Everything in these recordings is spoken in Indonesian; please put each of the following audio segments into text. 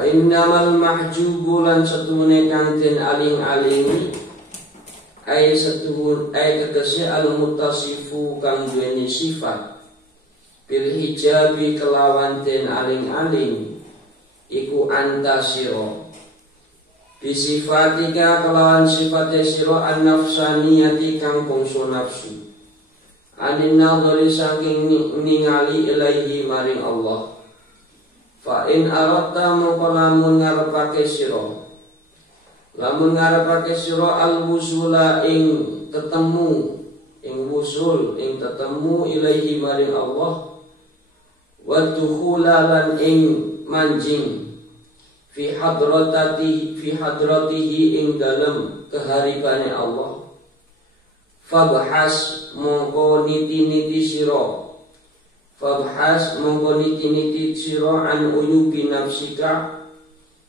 Innamal mahjubu lan setune kang den aling-alingi ai setuhun ai tegese al mutasifu kang duweni sifat bil hijabi kelawan den aling-aling iku antasiro bisifatika kelawan sifate siro an-nafsaniyati kang bangsa nafsu anin nadhari saking ningali ilaihi maring Allah. Fa in aratta mongko lamun ngarepake sira al-wusula ing tetemu ilaihi maring Allah wa dukhulalan ing manjing fi hadratihi ing dalem keharibane Allah. Fabhas mongko niti-niti sira an uyubi nafsika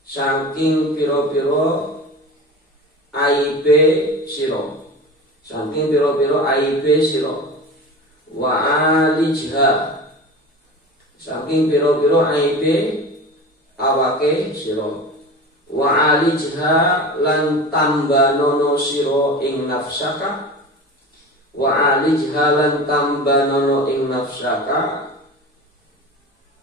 saking pira-pira aibe sira wa alijha saking pira-pira aibe awake sira wa alijha lan tambanono sira ing nafsaka wa alijha lan tambanono ing nafsaka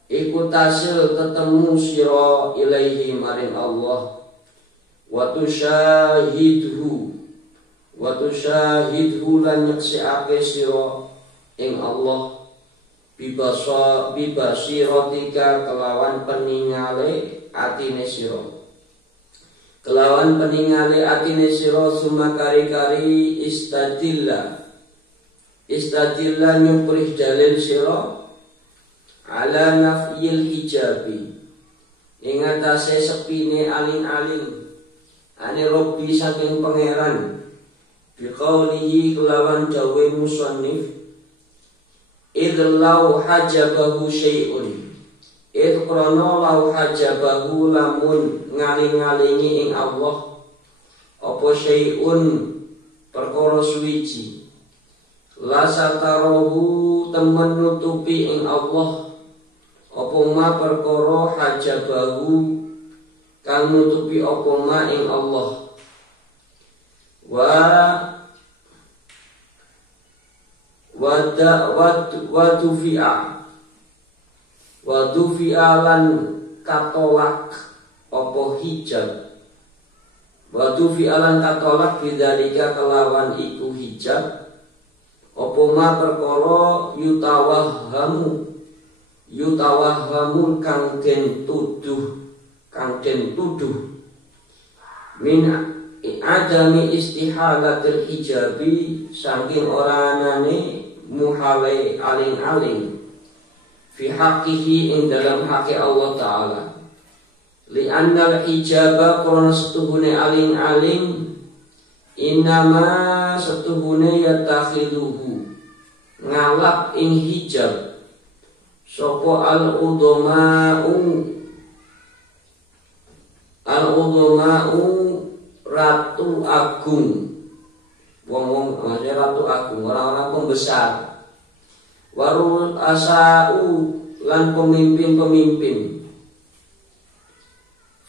iku tasil ketemu sira ilaihi maring Allah wa tusyahidhu lan nyaksiake sira ing Allah bibasiratika kelawan peningale atine sira sumakari-kari istadilla nyuprih dalil sira ala nafyil hijabi ing atase sepine aling-aling ane Rabbi saking pangeran biqaulihi kelawan dawe musannif idlau hajabahu syai'un krana lau hajabahu lamun ngaling-alingi ing Allah apa syai'un perkara suwiji la satarahu temen nutupi ing Allah apa ma perkara hajabahu kang nutupi apa ma ing Allah wa dufi'a lan katolak apa hijab bidzalika kelawan iku hijab apa ma perkara yutawahhamu kang den tuduh min adami istihalatil hijabi saking oranane muhale aling-aling fi haqqihi ing dalam haqi Allah Ta'ala li annal hijaba korona setuhune aling-aling inama setuhune yatakhiduhu ngalap ing hijab sopo al-udhama'u ratu agung wong-wong ratu agung orang-orang pembesar warul asa'u lan pemimpin-pemimpin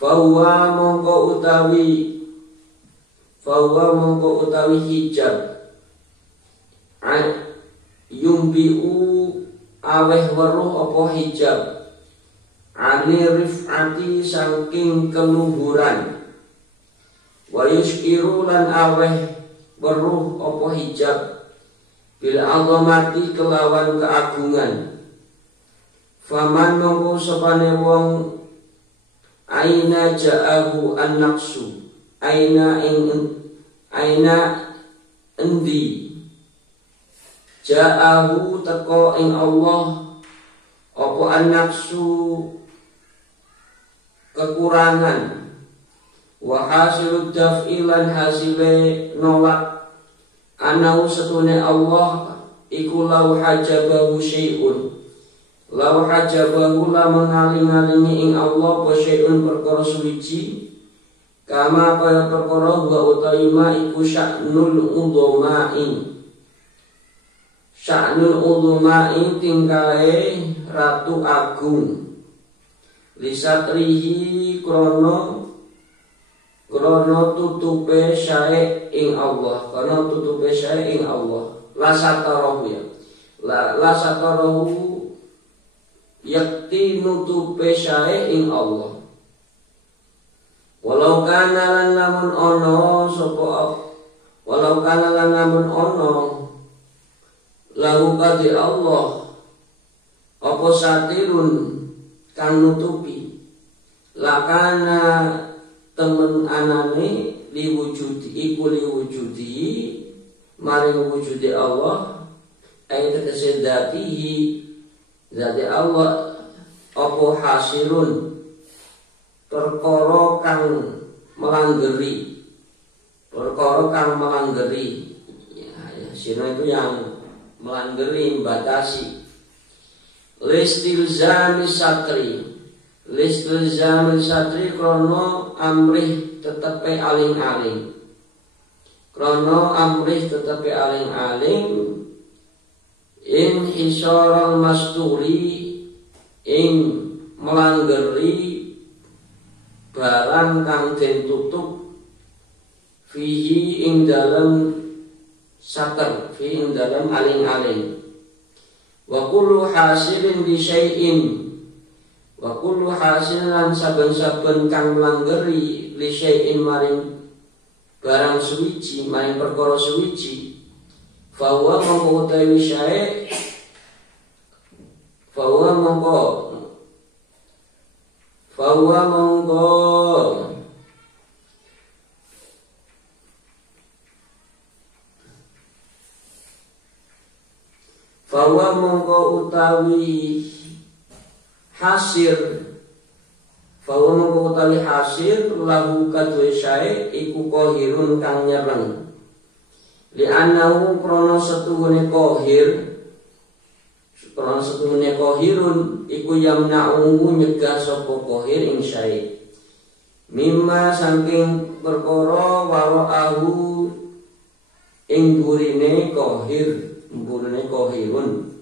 fahuwa mongko utawi hijab yumbi'u aweh weruh apa hijab ani rif'ati saking keluhuran wa yuskiru lan aweh weruh apa hijab bil azamati kelawan keagungan faman mongko sapane wong aina ja'ahu an-naqsu aina endi ja'ahu teko ing Allah apa an-naqsu kekurangan wa hasilud daf'ilan hasile nolak anau setune Allah iku lau hajabahu syai'un lau hajabahu la mengaling-alingi ing Allah apa syai'un perkara suwiji kama kaya perkara wa utaima iku sya'nul udhuma'i tingkae ratu agung lisatrihi krono tutupe syae ing Allah, krono tutupe syae ing Allah. La satarahu ya, la satarahu yakti nutupe syae ing Allah. Walau kana lan lamun ono sapa, walau kana lan lamun ono lahu kadi Allah apa satirun kang nutupi, lakana temen anane liwujudi iku liwujudi maring wujudi Allah, ayat tegese dzatihi zati Allah apa hasilun perkara kang melanggeri, perkara kang melanggeri ya, sino itu yang melanggeri, membatasi. Listilzami satri, listilzami satri krono amrih tetepe aling-aling, krono amrih tetepe aling-aling in hisaral masturi ing melanggeri barang kang den tutup fihi ing dalam sater, fihi ing dalam aling-aling. Wa kullu hasilin bi syai'in, wa kullu hasilan saben-saben kang melanggeri li syai'in maring barang suwiji, maring perkara suwiji, fa huwa mongko utawi syai', fa huwa mongko Fawa mongko utawi hasil, fawa mongko utawi hasil lahu kadwe syae iku kohirun kang nyereng, li'annahu krono setuhune kohir, krono setuhune kohirun iku yamna'uhu nyegah sapa kohir ing syae mimma saking perkara wara'ahu ing burine kohir, burine kohirun,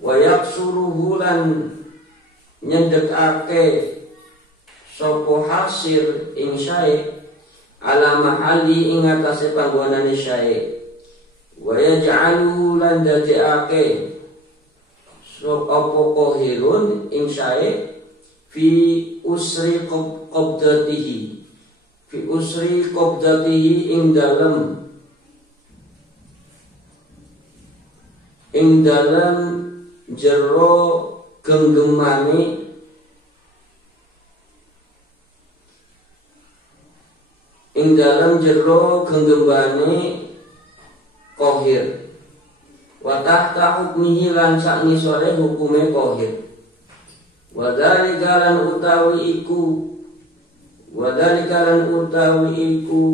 wayak suruhu lan nyedekake sopo hasil ing syae ala mahali ing atase panggonane syae, waya ja'aluhu lan dadekake sopo kohirun ing syae fi usri qabdatihi, fi usri qabdatihi ing dalam jero genggemane, ing dalam jero genggemane kohir, wa tahta hukmihi lan sak ngisore hukume kohir, wa dzalika lan utawi iku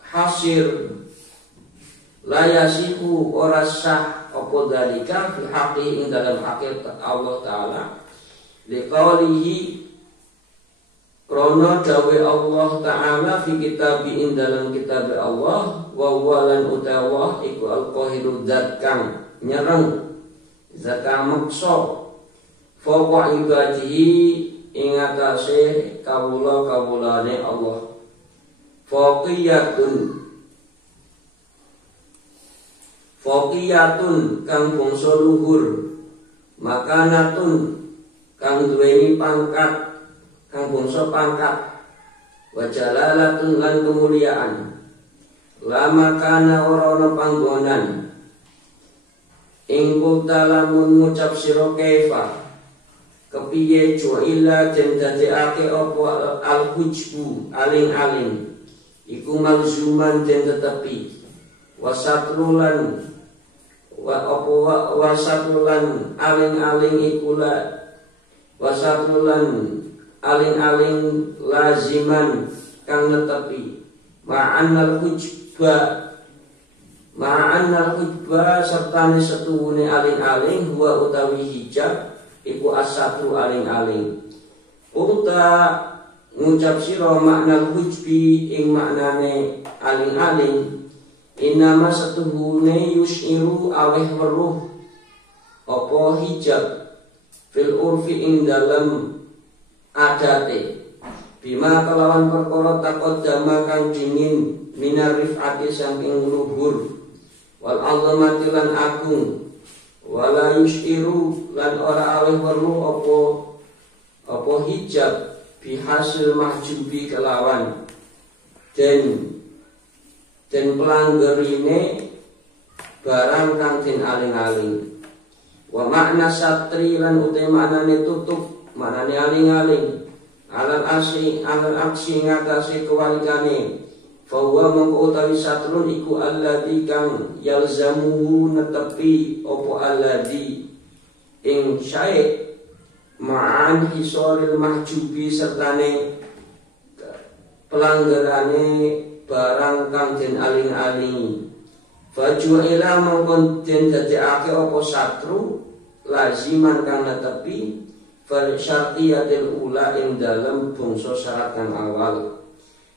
hasir layasiku ora sah apa dalika fi haqqi ing dalam hakikat Allah Ta'ala liqaulihi krono dawe Allah Ta'ala fi kitabi ing dalam kitab Allah wa walan utawa iku al-qahiru zat kang nyereng, zat kang maksa fawqa ibadihi ing atase kawula-kawulane Allah, faqiyatun kang bangsa luhur, makanatun kang duweni pangkat, kang bangsa pangkat, wa jalalatun lan kemuliaan, la makana ora ana panggonan ing kota lamun ngucap sira kaifa kepiye ju'ila den dadekake apa al-hujbu aling-aling iku malzuman den tetepi, wasatrulan wasatulan aling-aling ikulah, wasatulan aling-aling laziman kang netepi, ma'annal hujba sertane setuhune aling-aling huwa utawi hijab iku asatu aling-aling. Uta ngucap sira makna hujbi ing maknane aling-aling, inama setuhune yus'iru aweh weruh apa hijab fil urfi ing dalam adate bima kelawan perkara taqaddama kang dingin minar rifati saking luhur wal azamati lan agung wala yushiru lan ora aweh perlu apa hijab bihasil mahjubi kelawan dan pelanggerine barang kang den aling-aling wa makna satri lan utai maknane tutup maknane aling-aling alal aksi ngatasi kewalikane fahuwa mongko utawi satrun iku alladzi kang yalzamuhu netepi opo alladzi ing syai' ma'an hisoril mahjubi sertane pelanggarane barang kang den aling-aling faju'ila mongko den dadekake opo satru laziman kang netepi fal syartiyatil ula ing dalem bangsa syarat kang awal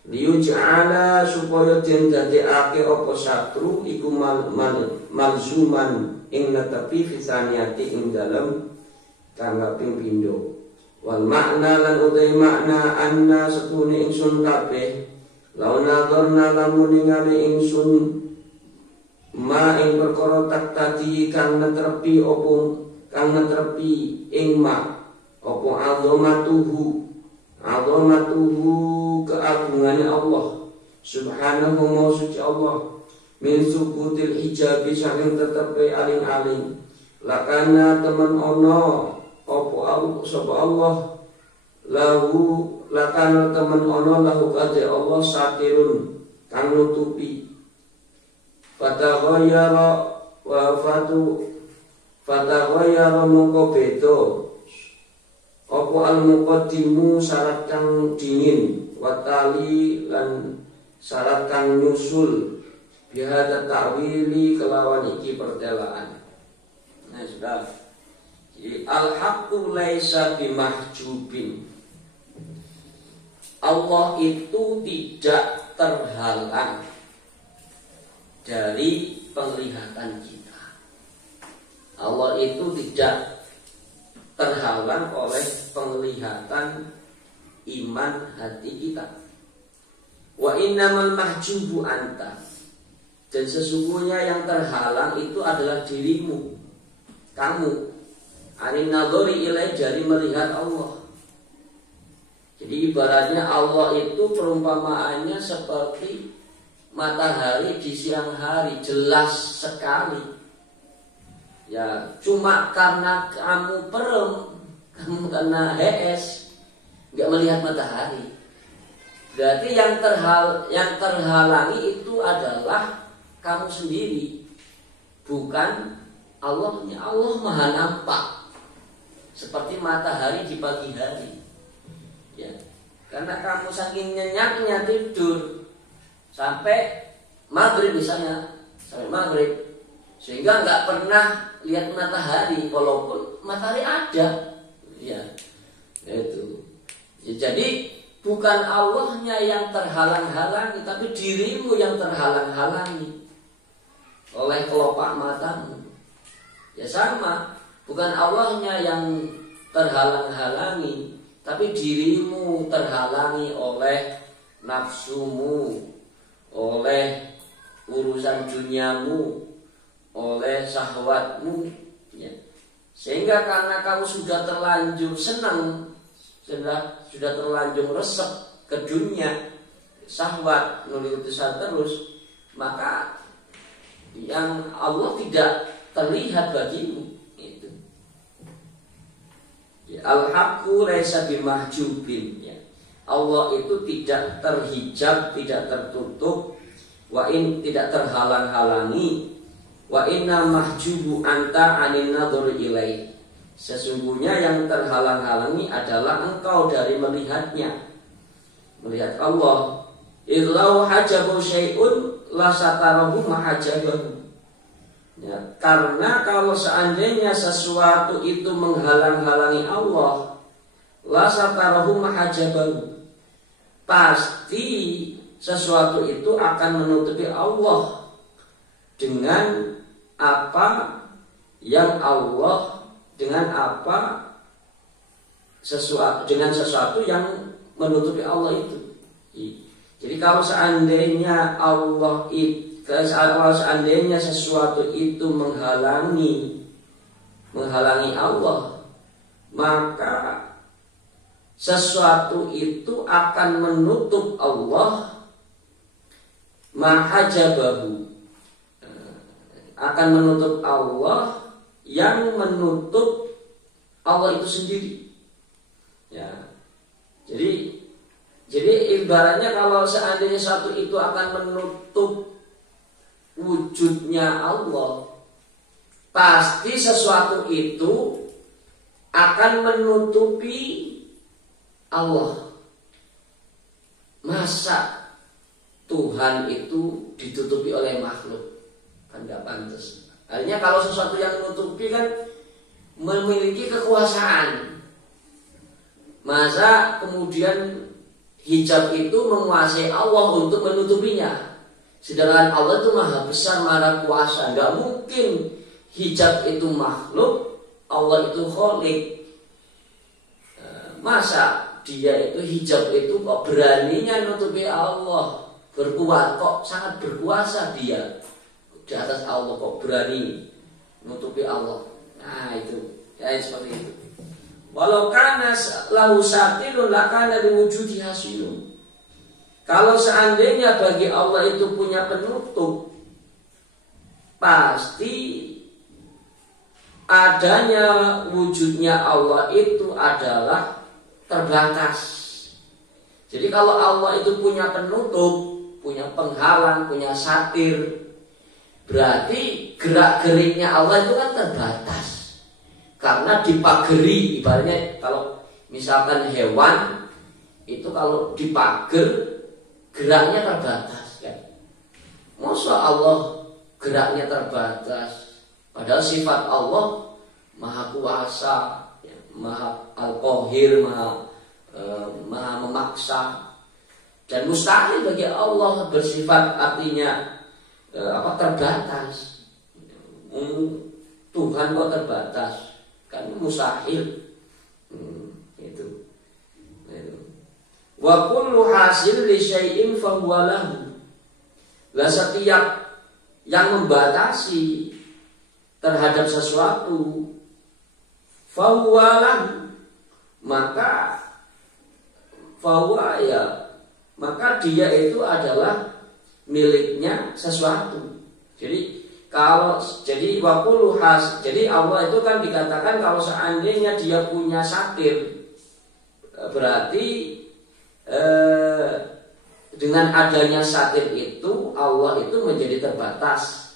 liyuj'ala supaya den dadekake apa satru iku malzuman ing netepi fisaniyati ing dalem kang kaping pindho wal makna lan utai makna anna setune ingsun kabeh lawan nadorna lamun ningali ingsun ma ing perkara tak tadi kang netrepi ing ma apa azamatuhu keagungannya Allah subhanahu wa suci Allah min sukutil hijabi saking tetepe aling-aling lakana temen ono apa sapa Allah lahu lakana temen ono lahu kate Allah satirun kang nutupi fataghayyara mongko beda apa al-muqaddimu syarat kang dingin watali lan syarat kang nyusul bihada ta'wili kelawan iki pertelaan. Nah sudah. Jadi al-haqqu laisa bimahjubin. Allah itu tidak terhalang dari penglihatan kita. Allah itu tidak terhalang oleh penglihatan iman hati kita. Wa innamal mahjubu anta. Dan sesungguhnya yang terhalang itu adalah dirimu, kamu. Anin nadhari ilai dari melihat Allah. Jadi ibaratnya Allah itu perumpamaannya seperti matahari di siang hari, jelas sekali. Ya, cuma karena kamu kamu kena HS, nggak melihat matahari. Berarti yang terhalangi itu adalah kamu sendiri, bukan Allahnya. Allah maha nampak, seperti matahari di pagi hari. Ya, karena kamu saking nyenyaknya tidur sampai maghrib misalnya, sampai maghrib, sehingga nggak pernah lihat matahari walaupun matahari ada, ya itu. Ya, jadi bukan Allahnya yang terhalang-halangi, tapi dirimu yang terhalang-halangi oleh kelopak matamu. Ya sama, bukan Allahnya yang terhalang-halangi, tapi dirimu terhalangi oleh nafsumu, oleh urusan duniamu, oleh syahwatmu, ya. Sehingga karena kamu sudah terlanjur senang, sudah terlanjur resep ke dunia, syahwat nulisan terus, maka yang Allah tidak terlihat bagimu itu. Ya, al-haqqu laisa bimahjubin, ya. Allah itu tidak terhijab, tidak tertutup, tidak terhalang-halangi. Wa inna mahjubu anta anin nadhur ilaih. Sesungguhnya yang terhalang-halangi adalah engkau dari melihatnya, melihat Allah. Illau hajabu syai'un la satarahu mahajabahu. Ya, karena kalau seandainya sesuatu itu menghalang-halangi Allah, la satarahu mahajabahu, pasti sesuatu itu akan menutupi Allah dengan apa dengan sesuatu yang menutupi Allah itu. Jadi kalau seandainya seandainya sesuatu itu menghalangi Allah, maka sesuatu itu akan menutup Allah, mahajabahu, akan menutup Allah yang menutup Allah itu sendiri. Ya. Jadi ibaratnya kalau seandainya satu itu akan menutup wujudnya Allah, pasti sesuatu itu akan menutupi Allah. Masa Tuhan itu ditutupi oleh makhluk? Kan gak pantas. Artinya kalau sesuatu yang menutupi kan memiliki kekuasaan. Masa kemudian hijab itu menguasai Allah untuk menutupinya? Sedangkan Allah itu maha besar, maha kuasa. Gak mungkin hijab itu makhluk, Allah itu khalik. Masa dia itu hijab itu kok beraninya nutupi Allah? Kok sangat berkuasa dia di atas Allah, kok berani nutupi Allah. Nah itu, ya seperti itu. Walau kana lahu satirun lakana liwujudi hasilun. Kalau seandainya bagi Allah itu punya penutup, pasti adanya wujudnya Allah itu adalah terbatas. Jadi kalau Allah itu punya penutup, punya penghalang, punya satir, berarti gerak-geriknya Allah itu kan terbatas. Karena dipageri, ibaratnya kalau misalkan hewan itu kalau dipager geraknya terbatas kan. Masa Allah geraknya terbatas? Padahal sifat Allah maha kuasa, ya, maha al-qahir, maha memaksa. Dan mustahil bagi Allah bersifat artinya terbatas. Tuhan kok terbatas? Kan mustahil. Itu. Wa kullu hasil li syai'in fa huwa lahu. Lah setiap yang membatasi terhadap sesuatu fa huwa lahu, maka dia itu adalah miliknya sesuatu. Jadi Allah itu kan dikatakan kalau seandainya dia punya satir, berarti dengan adanya satir itu Allah itu menjadi terbatas.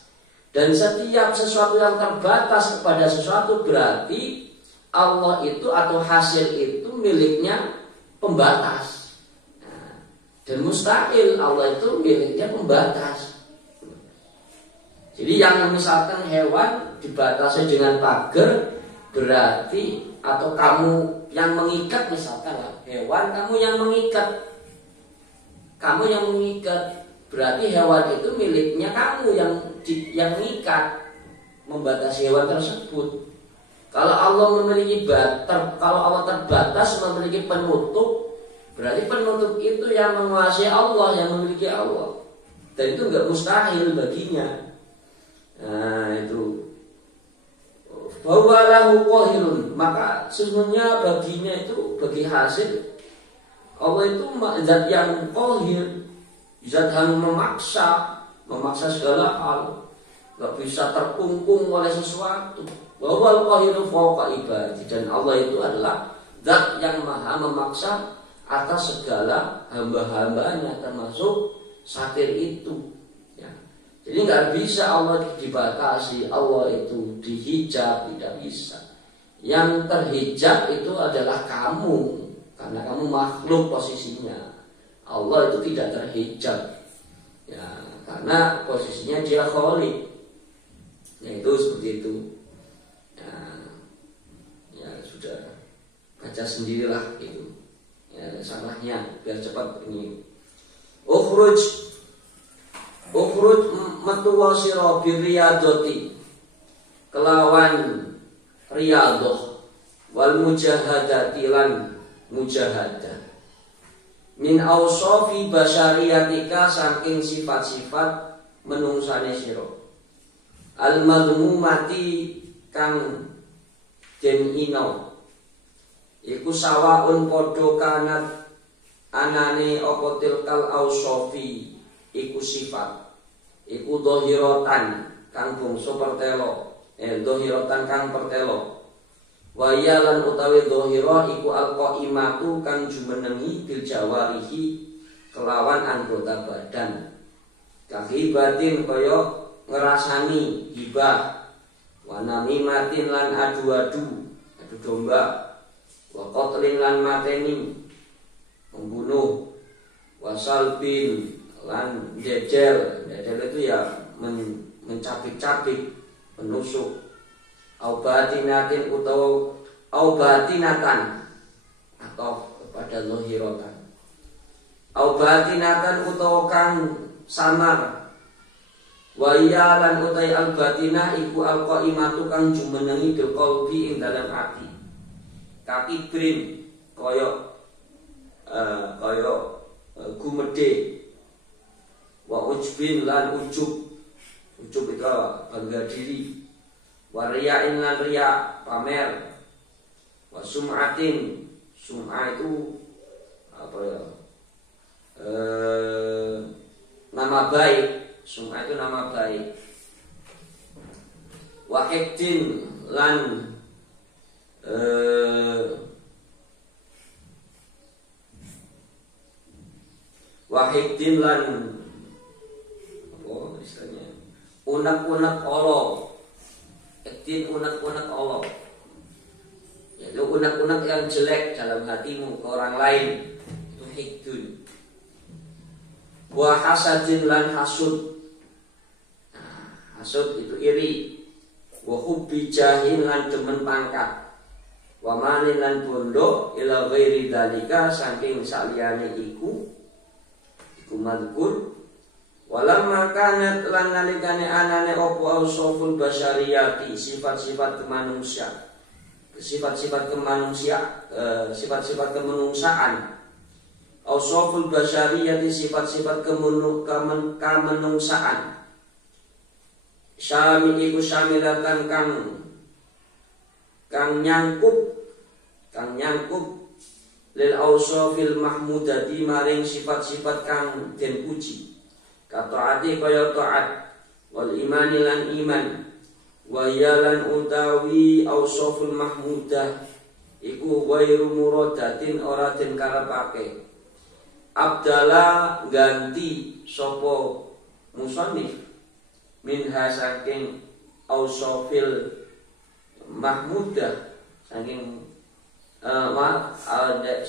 Dan setiap sesuatu yang terbatas kepada sesuatu berarti Allah itu atau hasil itu miliknya pembatas. Dan mustahil Allah itu miliknya pembatas. Jadi yang misalkan hewan dibatasi dengan pagar, berarti atau kamu yang mengikat, misalkan hewan kamu yang mengikat, berarti hewan itu miliknya kamu yang mengikat, membatasi hewan tersebut. Kalau Allah terbatas memiliki penutup, berarti penutup itu yang menguasai Allah, yang memiliki Allah. Dan itu enggak mustahil baginya. Nah itu bahwa lahu qahirun, maka sesungguhnya baginya itu, bagi hasil Allah itu zat yang qahir, zat yang memaksa segala hal, enggak bisa terkungkung oleh sesuatu. Bahwa al-qahiru fawqa ibadi, dan Allah itu adalah zat yang maha memaksa atas segala hamba-hambanya, termasuk satir itu. Jadi nggak bisa Allah dibatasi, Allah itu dihijab, tidak bisa. Yang terhijab itu adalah kamu, karena kamu makhluk posisinya. Allah itu tidak terhijab, ya, karena posisinya dia khalik. Ya itu seperti itu. Ya sudah, baca sendirilah itu. Ya salahnya biar cepat ini. Ukhruj metu wasira birriyadati, kelawan riyadoh. wal mujahadati lan mujahadah. Min ausofi basyariyatika saking sifat-sifat menungsane sira. Al madhumumati kang den ino iku sawaun padha kanat anane apa tilkal ausofi iku sifat iku dhahiratan kang bangsa pertelo dhahiratan kang pertelo. Wa yalan utawi dhahira iku alqaimatu kang jumenengi bil jawarihi kelawan anggota badan. Kahibatin kaya ngrasani hibah, wa namimatin lan adu domba, wa qatlin lan mateni membunuh, wa salbin lan jejer itu ya mencabik-cabik, menusuk. Aubatinatin utawa aubatinatan atau kepada zahiratan. Aubatinatan utawa kang samar. Wa iya lan utai albatinah iku alqaimatu kang jumenengi bil qalbi ing dalam ati. Kakibrin kaya gumedhe. Wa ujbin lan ujub itu bangga diri. Wariyain lan riya pamer, wa sum'atin sum'ah itu apa ya nama baik, sum'ah itu nama baik. Wa hikdin lan wahidin lan apa istilahnya unak-unak Allah. Ektin unak-unak Allah, yaitu unak-unak yang jelek dalam hatimu ke orang lain, itu hikdun. Wa hasadin lan hasud, hasud itu iri. Wa hubbi jahin lan demen pangkat. Wa malin lan bondo ila ghairi dalika saking saliyane iku madkur. Walamma kanat lan nalikane anane opo ausoful basyariyati sifat-sifat kemanusiaan, sifat-sifat kemanusiaan. Ausoful basyariyati sifat-sifat kemanusiaan. Syami iku syamilatan kang nyangkup lil ausofil mahmudati maring sifat-sifat kang den puji. Kataati kaya taat wal imani lan iman wa yalan utawi ausoful mahmudah iku wairu muradatin ora den karepake. Abdala ganti sapa musannif minha saking ausofil mahmudah saking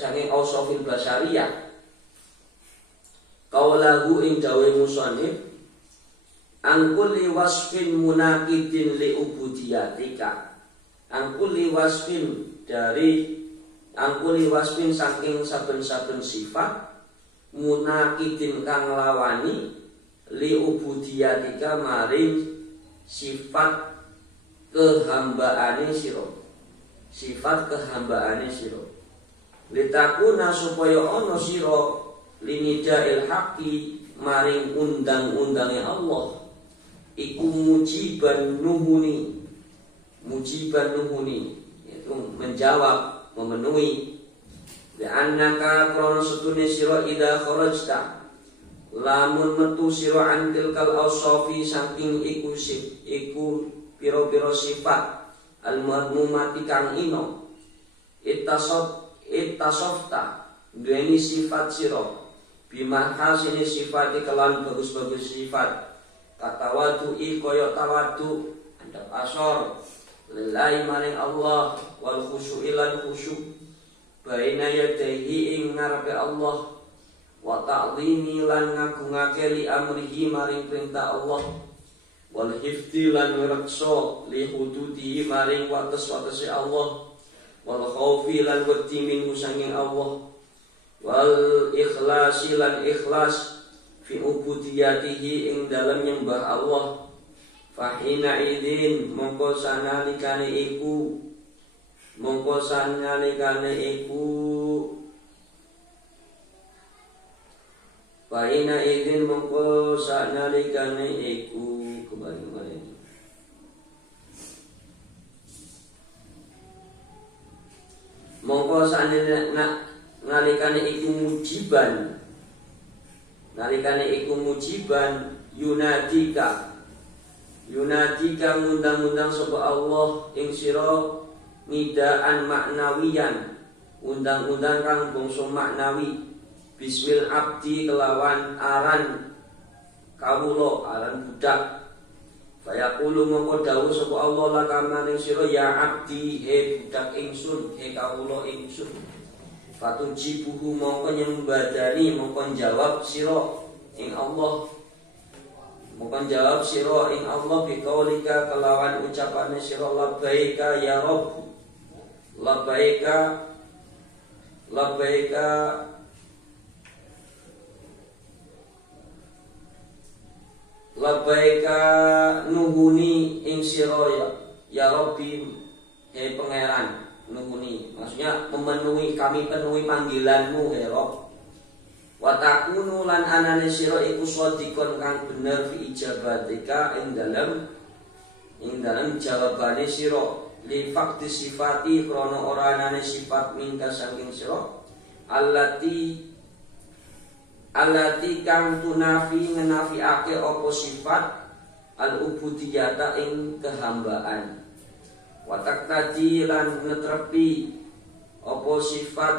saking ausofil basyariyah. Kaulahu ing dawe musannif angkuli wasfin munaqidin li ubudiyatika. Angkuli wasfin saking saben-saben sifat munaqidin kang lawani li ubudiyatika maring sifat kehambaane sira. Sifat kehambaane sira. Litakuna supaya ana sira linida'il haqqi maring undang-undange Allah iku mujiban nuhuni itu menjawab memenuhi li'annaka krana setune sira idza kharajta lamun metu sira antil kal ausofi saking iku pira-pira sifat al madmumati kang ino ittasofta duweni sifat sira bima hasini sifati kelan bagus-bagus sifat katawatu'i kaya tawadu andap asor lillahi maring Allah wal khusyu'i lan khusyuk baina yadaihi ing ngarepe Allah wa ta'zimi lan ngagungake li amrihi maring perintah Allah wal hifdi lan ngrekso li hududi maring wates-watese Allah wal khaufi lan wedi min sanging Allah wal ikhlasi lan ikhlas fi ubudiyatihi ing dalam nyembah Allah. Fahina idin mongko sanalikane iku mongko sanyalikane iku Paina idin mongko sanyalikane iku kembali mongko nalikane iku mujiban yunadika ngundang-undang sapa Allah ing sira nidaan maknawiyan undang-undang kang bangsa maknawi bismil abdi kelawan aran kawula aran budak fayaqulu mongko dawuh sapa Allah laka maring sira ya abdi he budak ingsun he kawula ingsun fatujibuhu mongko nyembadani mongko jawab sira ing Allah mongko jawab sira ing Allah biqaulika kelawan ucapane sira labbaika ya rabb labbaika nuhuni ing sira ya Rabbi he pangeran nuhuni maksudnya kami penuhi panggilanmu he Rabb wa takunu lan anane sira iku shadikon kang bener fi ijabatika ing dalam jawabane sira li fakti sifati krana ora anane sifat mingka saking sira allati kang tunafi ngenafiake apa sifat al-ubudiyata ing kehambaan watak tadi lan netrepi apa sifat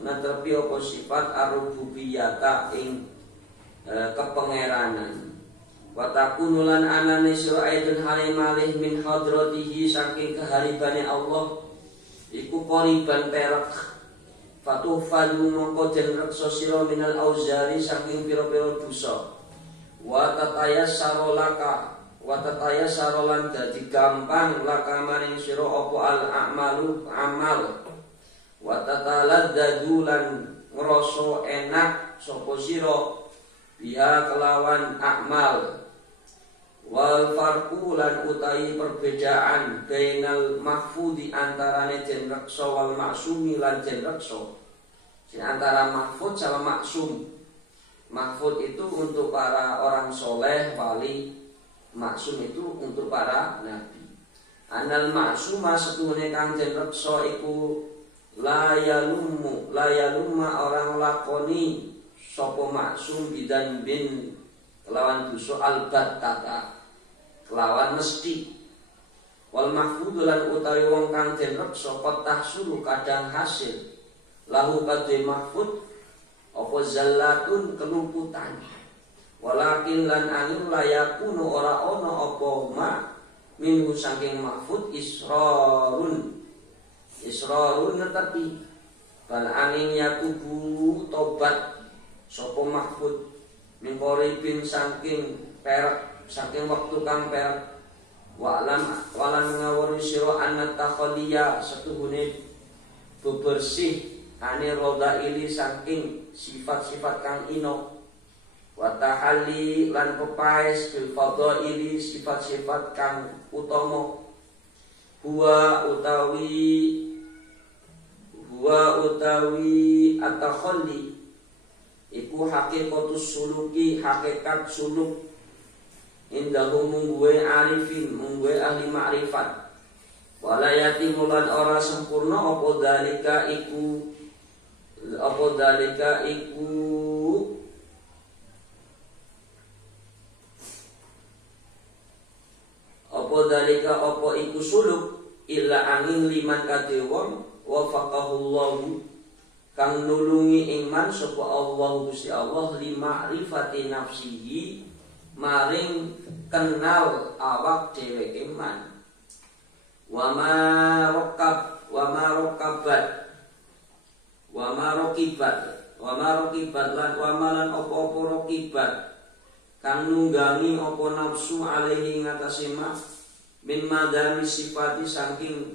netrepi apa sifat ar-rububiyata ing kepangeranan watakunulan anane sira aidun halimalih min hadratihi saking keharibane Allah iku qoriban perak fatuhfadu mongko den reksa sira minal auzari saking pira-pira dosa wa tatayassaru lan dadi gampang laka maring sira apa al a'malu amal wa tataladzadu lan ngrasa enak sapa sira biha kelawan amal wal farqu lan utahi perbedaan bainal mahfudi antarane den reksa wal maksumi lan den reksa antara mahfud sama maksum. Mahfud itu untuk para orang soleh wali, maksum itu untuk para nabi. Anal maksuma setuhune kang den reksa iku layalumma orang lakoni sapa maksum bidan bin kelawan dosa albattata kelawan mesti. Wal mahfud lan utawi wong kang den reksa tahsulu kadang hasil lahu kadhe mahfud apa zallatun kelumputan walakin lan angin layakunu ora ono apa ma minhu saking mahfud israrun tetapi bal angin yakubu tobat sapa mahfud min qoribin saking perak saking waktu kang perak walam ngawuri sira anna takhaliya setuhune bebersih ane roda ili saking sifat-sifat kang ino wa tahalli lan pepaes bil fadhaili sifat-sifat kang utama huwa utawi at-takhalli iku hakikatus suluki hakikat suluk indahu mungguwe arifin mungguwe ahli ma'rifat walayati mulan ora sempurna apa dalika iku suluk illa angin liman kadhe wong wafaqahullahu kang nulungi iman sapa Allah Gusti Allah li ma'rifati nafsihi maring kenal awak dhewe iman wa ma rokibat lan wamalan apa-apa rokibat kang nunggangi apa nafsu alaihi ngatasi ma min madami sifati saking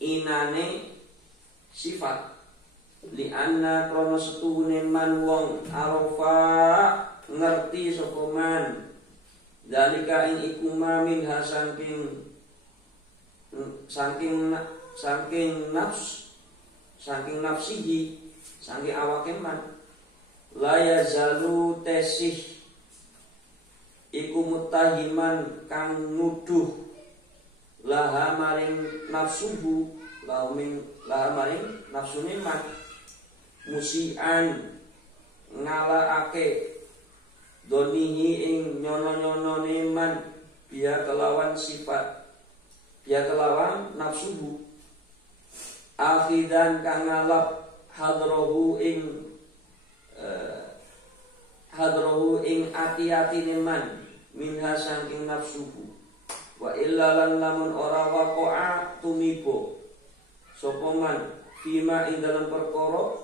inane sifat li anna krono setuhune man wong arafa ngerti sapa man dalika ing iku ma min hasaking nafsihi saking awake man la yazalu tesih iku mutahiman kang nuduh laha maring nafsuhu laha maring nafsune man musian ngalaake donihi ing nyono-nyonone man biya kelawan nafsuhu akhidan kang ngalap hadrahu ing ati-atine man minha saking nafsuhu wa illa lan lamun ora waqa'a tumibo sapa man fima ing dalam perkara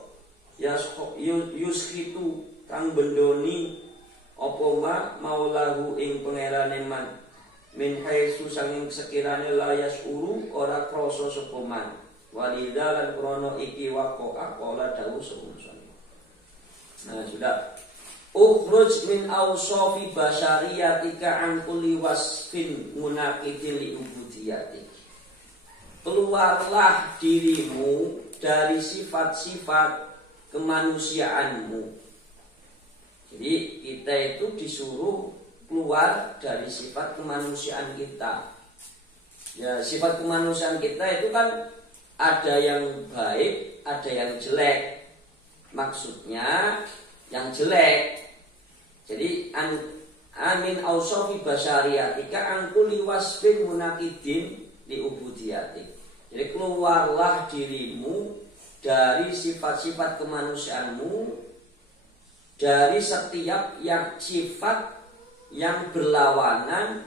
yuskhitu kang bendoni apa maulahu ing pangerane man min haitsu sanging sekirane la yasuru ora krasa sapa man walidha lan krana iki waqa'a qala dawu sapa. Nah sudah ukhruj min awsafi basyariyatika an kulli wasfin munaqidin li ubudiyatik. Keluarlah dirimu dari sifat-sifat kemanusiaanmu. Jadi kita itu disuruh keluar dari sifat kemanusiaan kita. Ya, sifat kemanusiaan kita itu kan ada yang baik, ada yang jelek. Maksudnya yang jelek. Jadi amin ausofi basyariyatika angkuli wasfin munakidin li ubudiyatik. Jadi keluarlah dirimu dari sifat-sifat kemanusiaanmu, dari setiap yang sifat yang berlawanan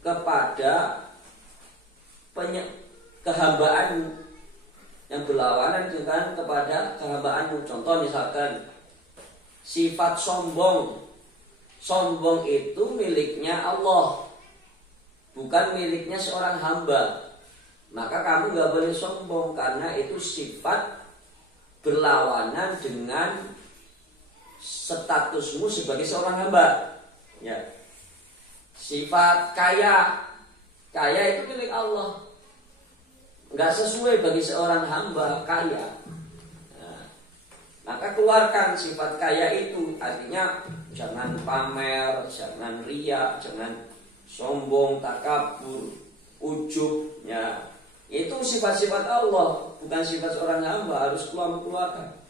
kepada kehambaan, yang berlawanan dengan kepada kehambaanmu. Contoh misalkan sifat sombong. Sombong itu miliknya Allah, bukan miliknya seorang hamba. Maka kamu gak boleh sombong, karena itu sifat berlawanan dengan statusmu sebagai seorang hamba. Ya. Sifat kaya itu milik Allah, gak sesuai bagi seorang hamba kaya. Nah, maka keluarkan sifat kaya itu. Artinya jangan pamer, jangan riya, jangan sombong, takabur, ujub. Ya, itu sifat-sifat Allah, bukan sifat seorang hamba. Harus keluarkan.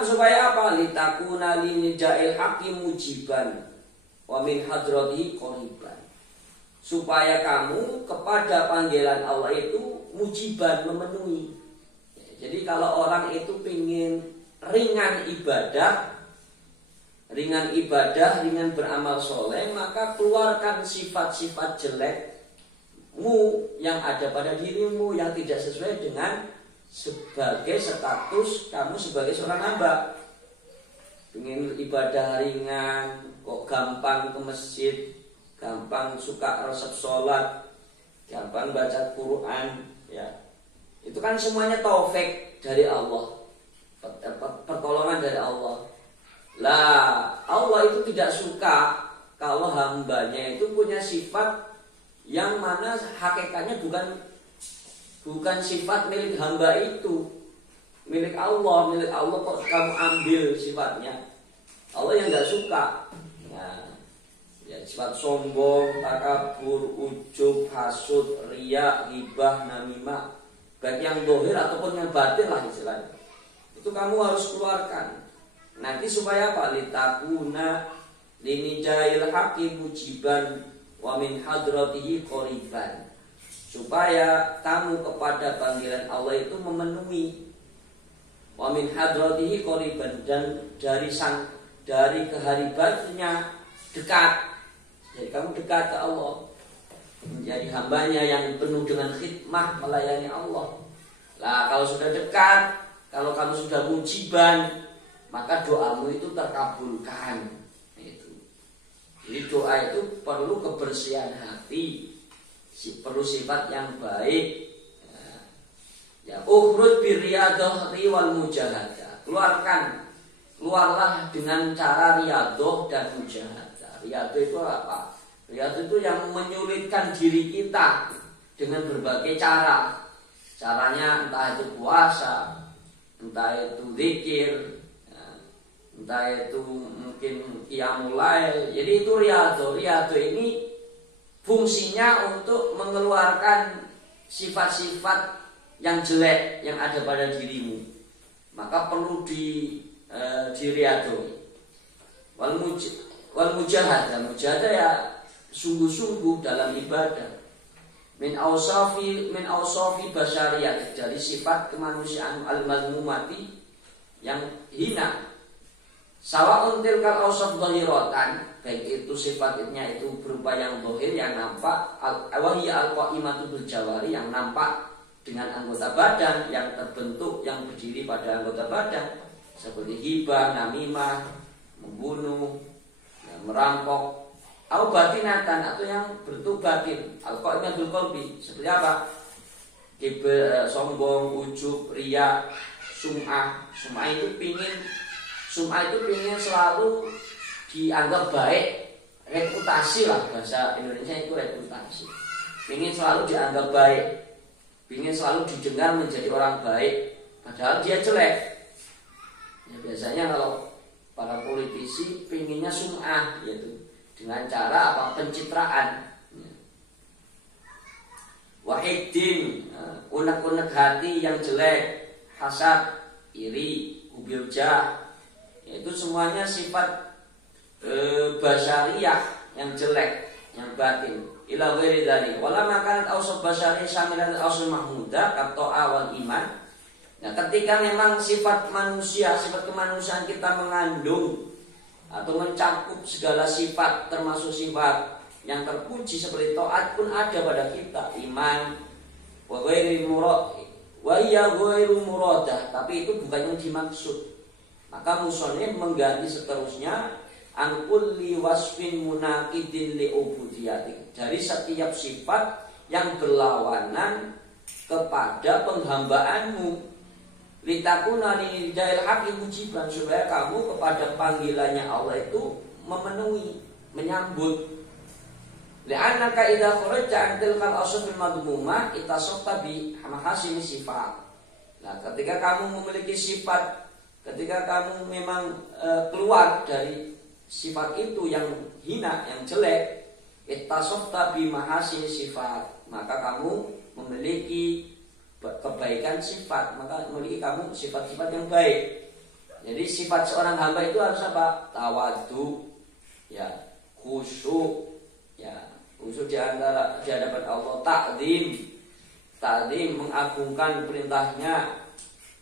Supaya apa? Litakuna linida'il haqqi mujiban wa min hadratihi qariban. Supaya kamu kepada panggilan Allah itu mujiban, memenuhi. Jadi kalau orang itu ingin ringan ibadah, ringan beramal soleh, maka keluarkan sifat-sifat jelekmu yang ada pada dirimu yang tidak sesuai dengan sebagai status kamu sebagai seorang hamba. Ingin ibadah ringan, kok gampang ke masjid, gampang suka resep sholat, gampang baca Quran, ya. Itu kan semuanya taufik dari Allah, pertolongan dari Allah. Lah, Allah itu tidak suka kalau hambanya itu punya sifat yang mana hakikatnya bukan sifat milik hamba itu, milik Allah kok kamu ambil sifatnya. Allah yang nggak suka. Nah, ya, sifat sombong, takabur, ujub, hasud, riya, ghibah, namimah, baik yang zahir ataupun yang batin lah istilahnya. Itu kamu harus keluarkan. Nanti supaya apa? Litakuna linijail haqqi mujiban wa min hadratihi qariban. Supaya kamu kepada panggilan Allah itu memenuhi. Wa min hadratihi qariban, dan dari keharibannya dekat. Jadi kamu dekat ke Allah, menjadi hambanya yang penuh dengan khidmah melayani Allah. Lah kalau sudah dekat, kalau kamu sudah mujiban, maka doamu itu terkabulkan. Itu. Jadi doa itu perlu kebersihan hati, perlu sifat yang baik. Ya, ukhruj birriyadhati wal mujahadah. Keluarlah dengan cara riyadhah dan mujahadah. Riyadhah itu apa? Riyadhah itu yang menyulitkan diri kita dengan berbagai cara. Caranya entah itu puasa, entah itu zikir, entah itu mungkin qiyamul lail. Jadi itu riyadhah. Riyadhah ini fungsinya untuk mengeluarkan sifat-sifat yang jelek yang ada pada dirimu. Maka perlu diriyadhah. Wal mujahadah ya sungguh-sungguh dalam ibadah. Min awsafi basyariyah, dari sifat kemanusiaan al-mazmumati yang hina. Sawa'un tilkal awsaf dhahiratan, baik itu sifatnya itu berupa yang zahir yang nampak, awhiya al-qa'imatu bil jawari, yang nampak dengan anggota badan, yang terbentuk yang berdiri pada anggota badan, seperti hibah, namimah, membunuh, merampok, au batinatan, atau yang bentuk batin, al-qa'imah bil qalbi, seperti apa? Kibr, sombong, ujub, riya, sum'ah. Sum'ah itu pingin selalu dianggap baik, reputasi lah, bahasa Indonesia itu reputasi. Pingin selalu dianggap baik, pingin selalu didengar menjadi orang baik, padahal dia jelek. Ya, biasanya kalau para politisi pinginnya sum'ah, yaitu dengan cara apa? Pencitraan. Wahidin, unek-unek hati yang jelek, hasad, iri, ubiljah, itu semuanya sifat basyariyah yang jelek, yang batin. Ila ghairi dzalik. Wala makanat awsaf basyariyah syamilan al-awsaf mahmudah kata'a wal iman. Nah, ketika memang sifat manusia, sifat kemanusiaan kita mengandung atau mencakup segala sifat, termasuk sifat yang terpuji seperti taat pun ada pada kita, iman, wa ghairu muradah, tapi itu bukan yang dimaksud. Maka musonif mengganti seterusnya an kulli wasfin munaqidin li ubudiyati, dari setiap sifat yang berlawanan kepada penghambaanmu. Litakuna lidayil haqqi mujiban, supaya kamu kepada panggilannya Allah itu memenuhi, menyambut. Li'annaka idza kharajta an tilkal awsafil madmumah itasafta bi mahasini sifat. Nah, ketika kamu memiliki sifat, ketika kamu memang keluar dari sifat itu yang hina, yang jelek, itasafta bi mahasini sifat, maka kamu memiliki kebaikan sifat, maka memiliki kamu sifat-sifat yang baik. Jadi sifat seorang hamba itu harus apa? Tawadhu, ya, khusyuk, ya, khusyuk di hadapan Allah, ta'zim, mengagungkan perintahnya,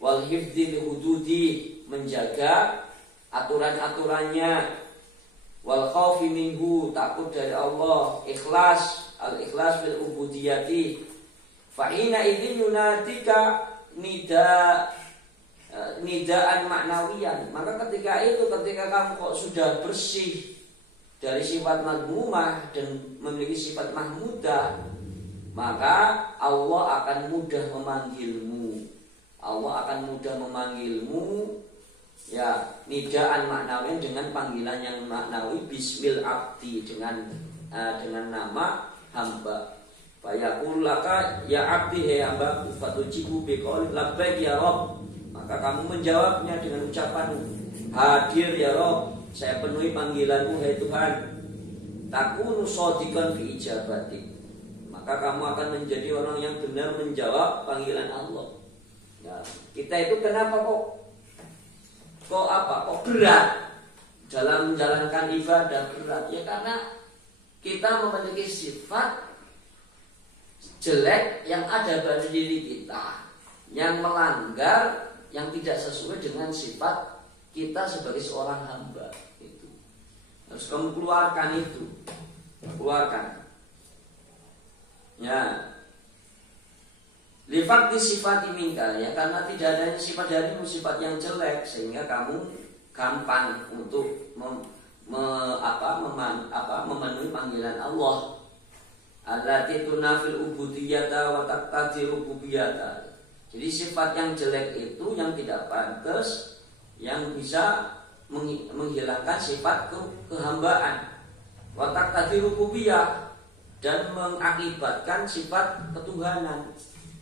wal hifdzi li hududi, menjaga aturan-aturannya, wal khaufi minhu, takut dari Allah, ikhlas, al-ikhlas bil ubudiyati. Fa'ina idzin yunatika nidaan maknawiyan. Maka ketika kamu kok sudah bersih dari sifat madmumah dan memiliki sifat mahmudah, maka Allah akan mudah memanggilmu. Ya, nidaan maknawiyan dengan panggilan yang maknawi, bismil abdi, dengan nama hamba. Fayaqul laka ya abdi, hei hambaku, fatujibu biqauli labbaik ya Rabb, maka kamu menjawabnya dengan ucapan hadir ya Rabb, saya penuhi panggilanmu hai Tuhan. Takunu shadiqan fi ijabati, maka kamu akan menjadi orang yang benar menjawab panggilan Allah. Ya, kita itu kenapa kok berat dalam menjalankan ibadah, berat? Ya karena kita memiliki sifat jelek yang ada pada diri kita, yang melanggar, yang tidak sesuai dengan sifat kita sebagai seorang hamba. Itu harus kamu keluarkan, ya, lifat di sifat minka, ya, karena tidak adanya sifat darimu, sifat yang jelek, sehingga kamu gampang untuk memenuhi panggilan Allah. Allati tunafil ubudiyata wa taqtadi rububiyata. Jadi sifat yang jelek itu yang tidak pantas, yang bisa menghilangkan sifat kehambaan. Watak tadi rububiyah, dan mengakibatkan sifat ketuhanan.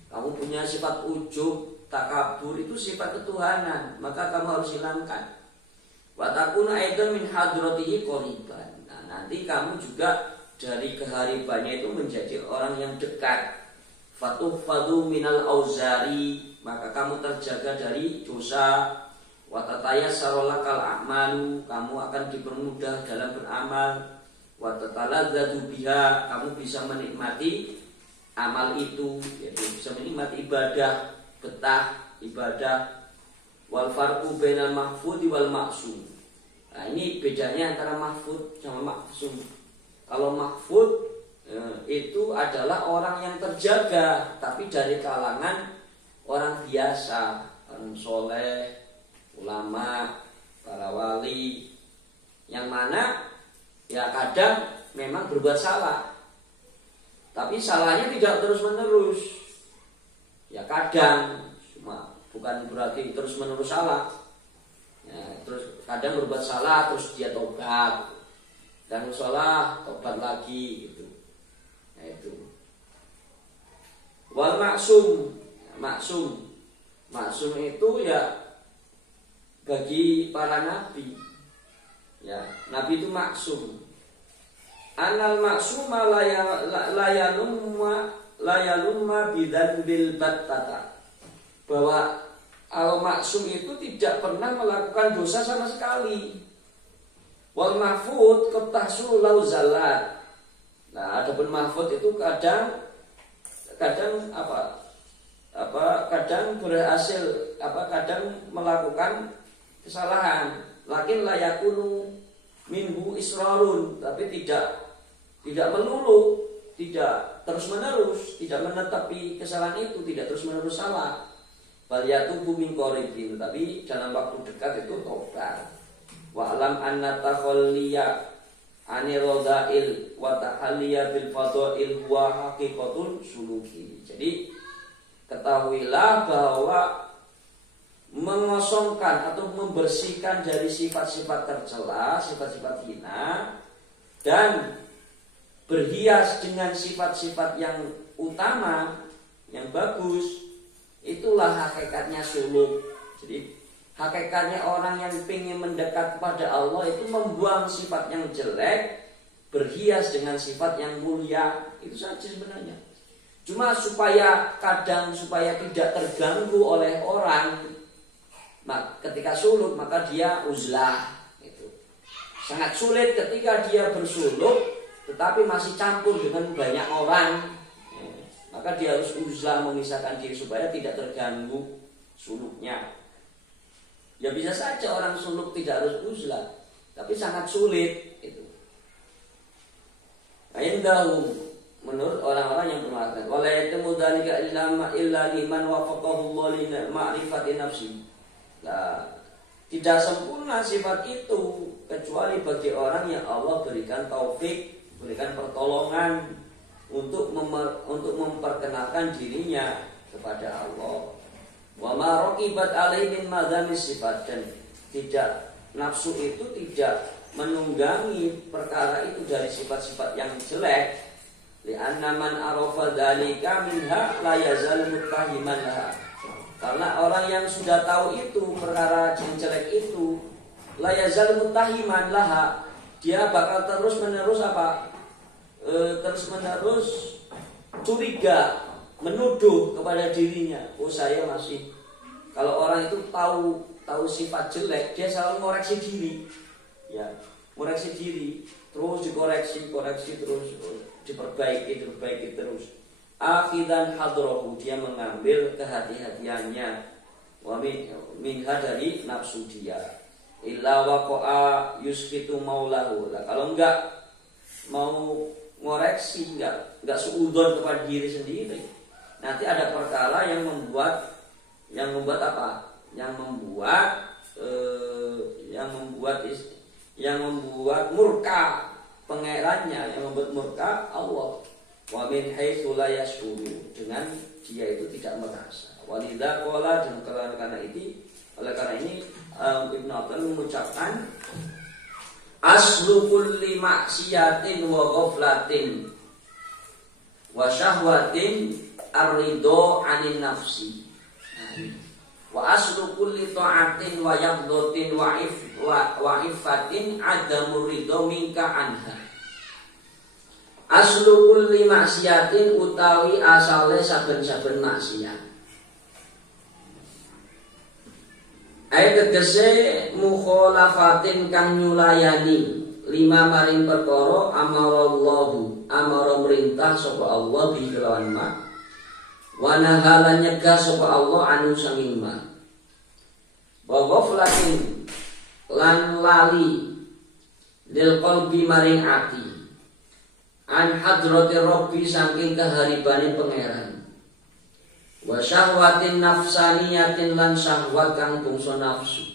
Kamu punya sifat ujub, takabur, itu sifat ketuhanan, maka kamu harus hilangkan. Watakuna aidan min hadratihi qoriban. Nah, nanti kamu juga dari keharibannya itu menjadi orang yang dekat. Fatuhfadu minal auzari, maka kamu terjaga dari dosa. Watatayassaru lakal a'malu, kamu akan dipermudah dalam beramal. Watataladzadu biha, kamu bisa menikmati amal itu, yaitu bisa menikmati ibadah, betah ibadah. Wal farqu bainal mahfudi wal maksum. Nah, ini bedanya antara mahfud sama maksum. Kalau mahfud itu adalah orang yang terjaga, tapi dari kalangan orang biasa, orang soleh, ulama, para wali, yang mana ya kadang memang berbuat salah, tapi salahnya tidak terus menerus. Ya kadang, cuma bukan berarti terus menerus salah. Ya, terus kadang berbuat salah terus dia tobat, dan salah tobat lagi gitu. Nah itu. Wal maksum, maksum itu ya bagi para nabi. Ya, nabi itu maksum. Anal maksuma layalumma bidan bil battata. Bahwa al maksum itu tidak pernah melakukan dosa sama sekali. Wal mahfud qatahsul lauzalat. Nah, adapun mahfud itu kadang kadang berhasil kadang melakukan kesalahan, lakin layakunu minhu israrun, tapi tidak melulu, tidak terus menerus, tidak menetapi kesalahan itu, tidak terus menerus salah. Bal yatubu min qaribin, tapi dalam waktu dekat itu tobat. Wa alam anna takhalliya aniradail wa tahalliya bil fadail huwa haqiqatul suluki. Jadi ketahuilah bahwa mengosongkan atau membersihkan dari sifat-sifat tercela, sifat-sifat hina, dan berhias dengan sifat-sifat yang utama, yang bagus, itulah hakikatnya suluk. Jadi hakikatnya orang yang ingin mendekat kepada Allah itu membuang sifat yang jelek, berhias dengan sifat yang mulia. Itu saja sebenarnya. Cuma supaya tidak terganggu oleh orang, ketika suluk maka dia uzlah. Itu sangat sulit ketika dia bersuluk tetapi masih campur dengan banyak orang, maka dia harus uzlah, memisahkan diri supaya tidak terganggu suluknya. Ya bisa saja orang suluk tidak harus uzlah, tapi sangat sulit itu. Indahum, menurut orang-orang yang mengatakan wala yatamu dzalika illa liman wafaqahu Allah li ma'rifati nafsi. Nah, tidak sempurna sifat itu kecuali bagi orang yang Allah berikan taufik, berikan pertolongan untuk memperkenalkan dirinya kepada Allah. Wa ma raqibat alaihi min madhamis sifat, dan tidak nafsu itu tidak menunggangi perkara itu dari sifat-sifat yang jelek. Li'anna man arafa dzalika minha la yazal muttahiman laha. Karena orang yang sudah tahu itu perkara yang jelek itu, la yazal muttahiman laha, dia bakal terus-menerus terus-menerus curiga, menuduh kepada dirinya. Oh, saya masih, kalau orang itu tahu sifat jelek, dia selalu mengoreksi diri. Ya, koreksi diri, terus dikoreksi terus, diperbaiki terus. Akhidan hadrahu, dia mengambil kehati-hatiannya, wa minha dari nafsu dia. Illa waqa'a yusqitu maulahu. Nah, kalau enggak mau ngoreksi, enggak suudzon kepada diri sendiri, nanti ada perkara yang membuat apa? Yang membuat murka pangerannya, yang membuat murka Allah. Wa min haitsu la yashuru, dengan dia itu tidak merasa. Walidza qala, dan oleh karena ini Ibnu Abbas mengucapkan aslu kulli maksiatin wa ghaflatin wa syahwatin ar-ridho 'anil nafsi. Wa aslu kulli ta'atin wa yaqdatin wa ifatin adamur ridho minka anha. Aslu kulli maksiatin utawi asale saben-saben maksiat. Tegese mukhalafatin kang nyulayani lima maring perkara amarallahu amara merintah sapa Allah bi kelawan ma wa nahala nyegah sapa Allah anu sanging ma wa ghaflatin lan lali lil qalbi maring ati an hadratir rabbi saking keharibane pangeran wa syahwatin nafsaniyatin lan syahwat kang bangsa nafsu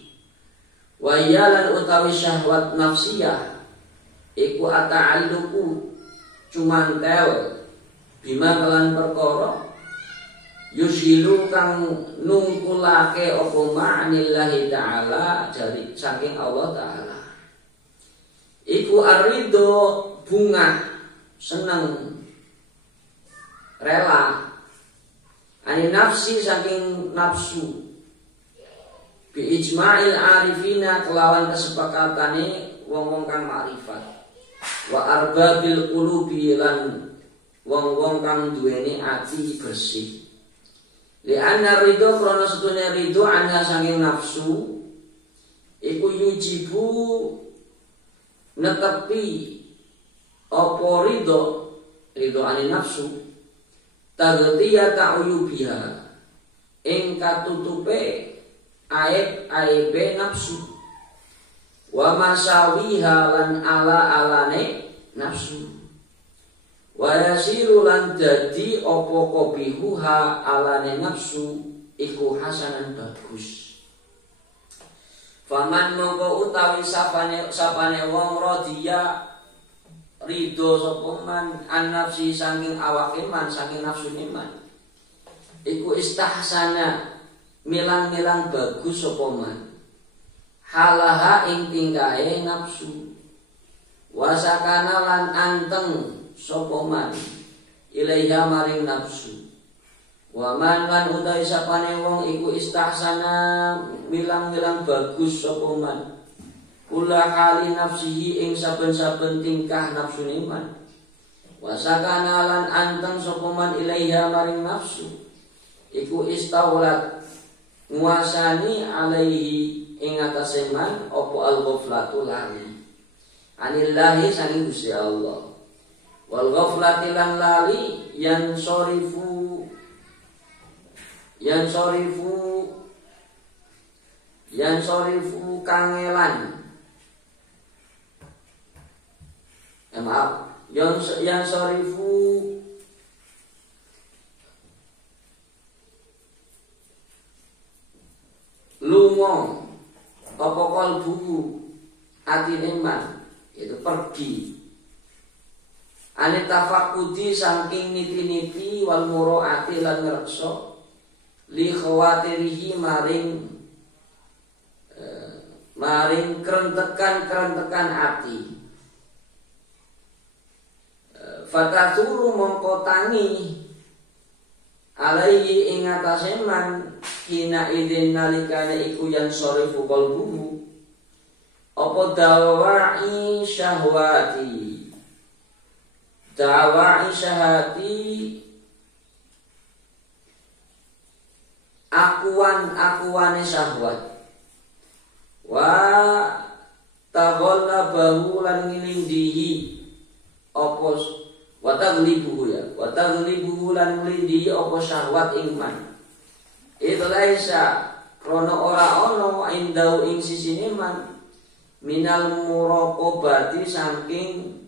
wa yalan utawi syahwat nafsiyah iku ata'alluqu cumantel bima kelan perkara yusilu kang nungkulake apa ma'anillahi ta'ala dari saking Allah ta'ala iku arido bunga seneng rela ani nafsi saking nafsu bi ijma'il arifina kelawan kesepakatane wong-wong kang makrifat wa arbabil qulubi lan wong-wong kang duweni ati bersih li anna ridho krana setune ridho anha saking nafsu iku yujibu netepi apa ridho ani nafsu tagtiya ta'uyubiha ing katutupe aib-aibe nafsu wa masawiha lan ala-alane nafsu wa yasiru lan dadi apa qabihuha alane nafsu iku hasanan bagus. Faman mongko utawi sapane wong radiya ridho sapa man an nafsi saking awake man saking nafsune man iku istahsana milang-milang bagus sapa man halaha ing tingkahe nafsu wasakana lan anteng sapa man ilaiha maring nafsu wa man lan utawi sapane wong iku istahsana milang-milang bagus sapa man kula hali nafsihi ing saben-saben tingkah nafsune man wasakana lan anteng sapa man ilaiha maring nafsu iku istaulat nguasani alaihi ing atase man apa al-ghaflatu lali anillahi sanging Gusti Allah wal ghaflati lan lali yang sorifu kangelan yang sorifu lungo apa kalbu atine man itu pergi ane tafakudi saking niti-niti wal muraati lan ngrekso li khawatirihi maring kerentekan ati fataturu mongko tangi alaihi ing atase man kina idin nalikane iku yang sorifu qalbuhu apa dawa'i syahwati akuane syahwat wa taghallabahu lan ngilindihi apa wa taghlibuhu lan ngilindihi apa syahwat ing man itu laisa krana ora ana indau ing sisine man minal muraqabati saking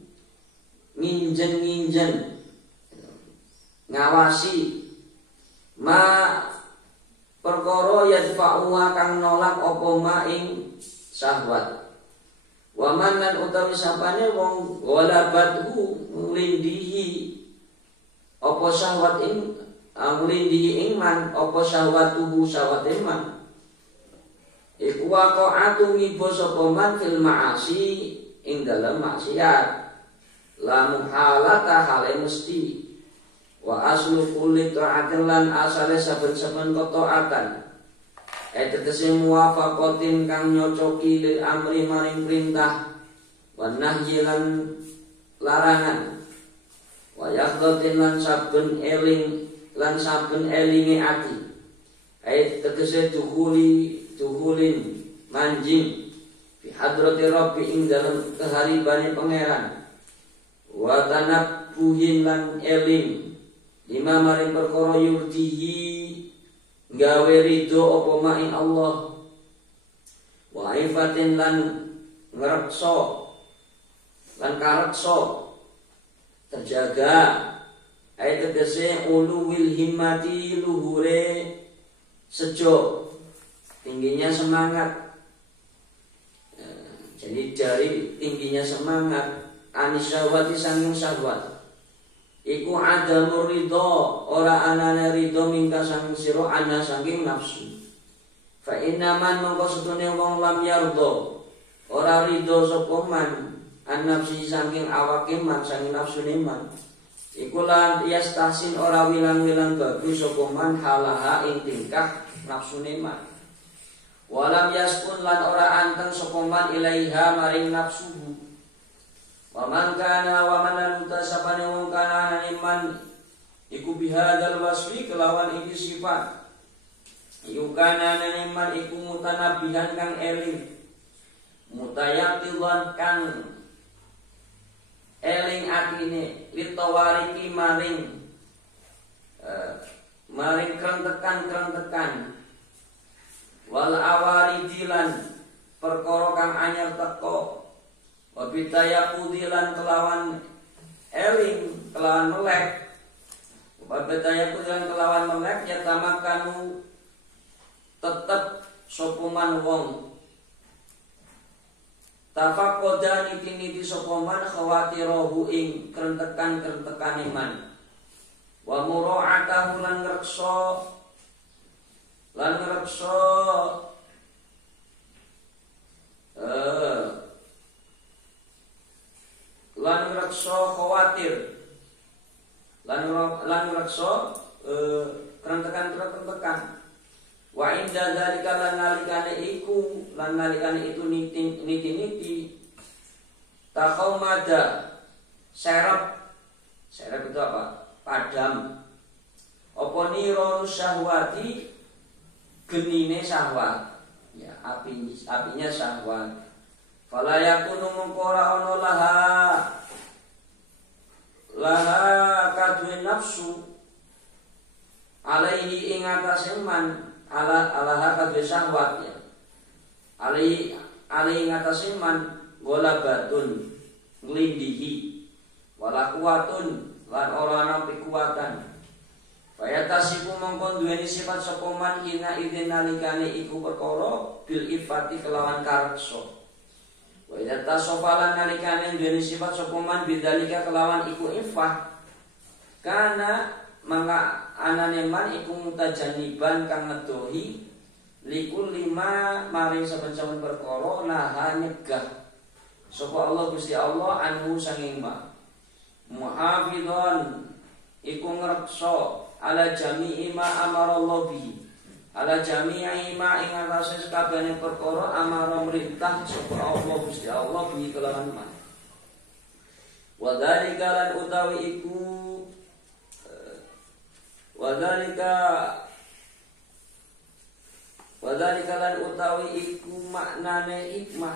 nginjen ngawasi ma perkara yadfa'u kang nolak apa ma ing syahwat wa man lan utawi sapane wong walabathu nglindihi apa syahwat ing nglindihi ing man apa syahwatuhu syahwat man iku waqa'atu ngibo sapa man fil ma'asi ing dalem maksiat, la muhalata hale mesti, wa aslu kulli ta'atin lan asale saben-saben ketaatan. Tegese muwafaqatin kang nyocoki lil amri maring perintah, wa nahyi lan larangan, wa yakhdatin lan saben elinge ati. Tegese duhulin manjing fi hadrati rabbi ing dalem keharibane pangeran, wa tanabbuhin lan eling lima maring perkara yurdihi gawe ridho apa maing Allah, wa ifatin lan ngrekso lan karekso terjaga. Tegese uluwil himmati luhure sejo, tingginya semangat. Jadi dari tingginya semangat, anis syahwati sanging syahwat, iku adamur ridho, ora anane ridho mingka sanging sira ana sanging nafsu. Fa innaman mongko setune wong lam yardo, ora ridho sapa man an nafsi sanging awake man sanging nafsune man, iku lan yastahsin ora wilang-wilang bagus sapa man halaha ing tingkah nafsune man. Walam yaskun lan ora anteng sapa man ilaiha maring nafsuhu. Wa man kana wa man utasabane wong kana iman iku bihadzal wasfi kelawan iki sifat. Iku kana iman iku mutanabihan kang eling, mutayaqidhan kang eling atine, litawariki maring krentekan wal awaridilan perkara kang anyar teko, wa bitayaqudilan kelawan eling kelawan melek, wa bitayaqudilan kelawan melek ya tamakanu tetep sapa man wong tafaqoda niti sapa man khawatirahu ing krentekan iman, wa mura'atahu lan ngrekso khawatir lan ngrekso krentekan. Wa inda dzalika lan nalikane itu niti taqaumada serep itu apa? Padam. Apa nirun syahwati genine syahwat, ya apinya syahwat. Fala yakunu mungkora ono laha kadwe nafsu alaihi ing atase man alaha kadwe syahwat, ya alaihi ing atase man golabatun nglindihi wala kuwatun lan ora ana pikuwatan. Fayatasiku mongkon duweni sifat sapa man ina idin nalikane iku perkara bil ifati kelawan kareksa. Wa idza tasofalan nalikane duweni sifat sapa man bidzalika kelawan iku ifah, kana mangka anane man iku mutajaniban kang ngedohi likul lima maring saben-saben perkara naha nyegah sapa Allah Gusti Allah anhu sanging ma muhafidhon iku ngreksa ala jami'i ma amarallahu bihi, ala jami'i ma ing atase sakabehane perkara amara merintah sapa Allah Gusti Allah bihi kelawan man. Wa dzalika lan utawi iku wa dzalika lan utawi iku maknane hikmah,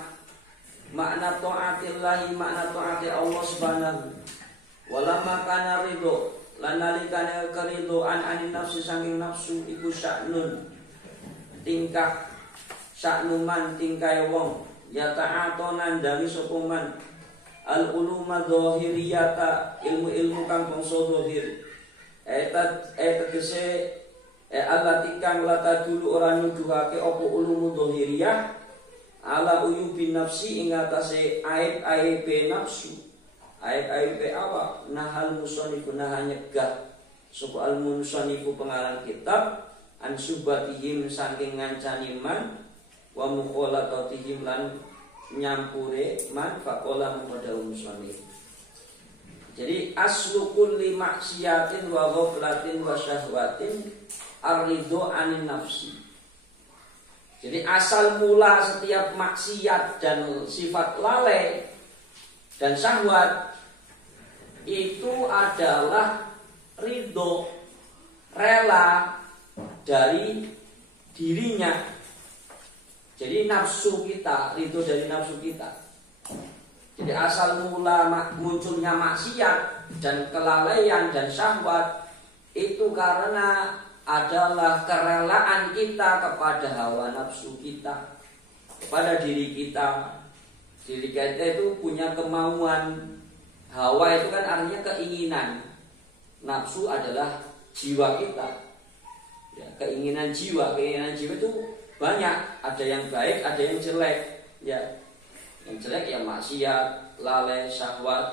makna taatillahi, makna taati Allah subhanahu. Walamma kana ridho lan nalikane keridoan anin nafsi saking nafsu iku sya'nun tingkah, sya'numan tingkae wong ya ta'atonan dari sapa man al uluma dhahiriyata ilmu kang bangsa dhahir tegese Allah tikang lata dulu ora nuduhake apa ulumu dhahiriyah ala uyubi nafsi ing atase aib nafsu. Aib apa? Nahal musanifu naha nyegah sapa al musanifu pengarang kitab an subatihim saking ngancani man wa mukhalatatihim lan nyampure man faqala pada muslimin. Jadi aslu kulli maksiatin wa ghaflatin wa syahwatin ar-ridho anin nafsi. Jadi asal mula setiap maksiat dan sifat lalai dan syahwat itu adalah ridho, rela dari dirinya. Jadi nafsu kita, ridho dari nafsu kita. Jadi asal mula munculnya maksiat dan kelalaian dan syahwat itu karena adalah kerelaan kita kepada hawa nafsu kita, kepada diri kita. Diri kita itu punya kemauan. Hawa itu kan artinya keinginan. Nafsu adalah jiwa kita. Ya, keinginan jiwa itu banyak. Ada yang baik, ada yang jelek. Ya. Yang jelek ya maksiat, lalai, syahwat.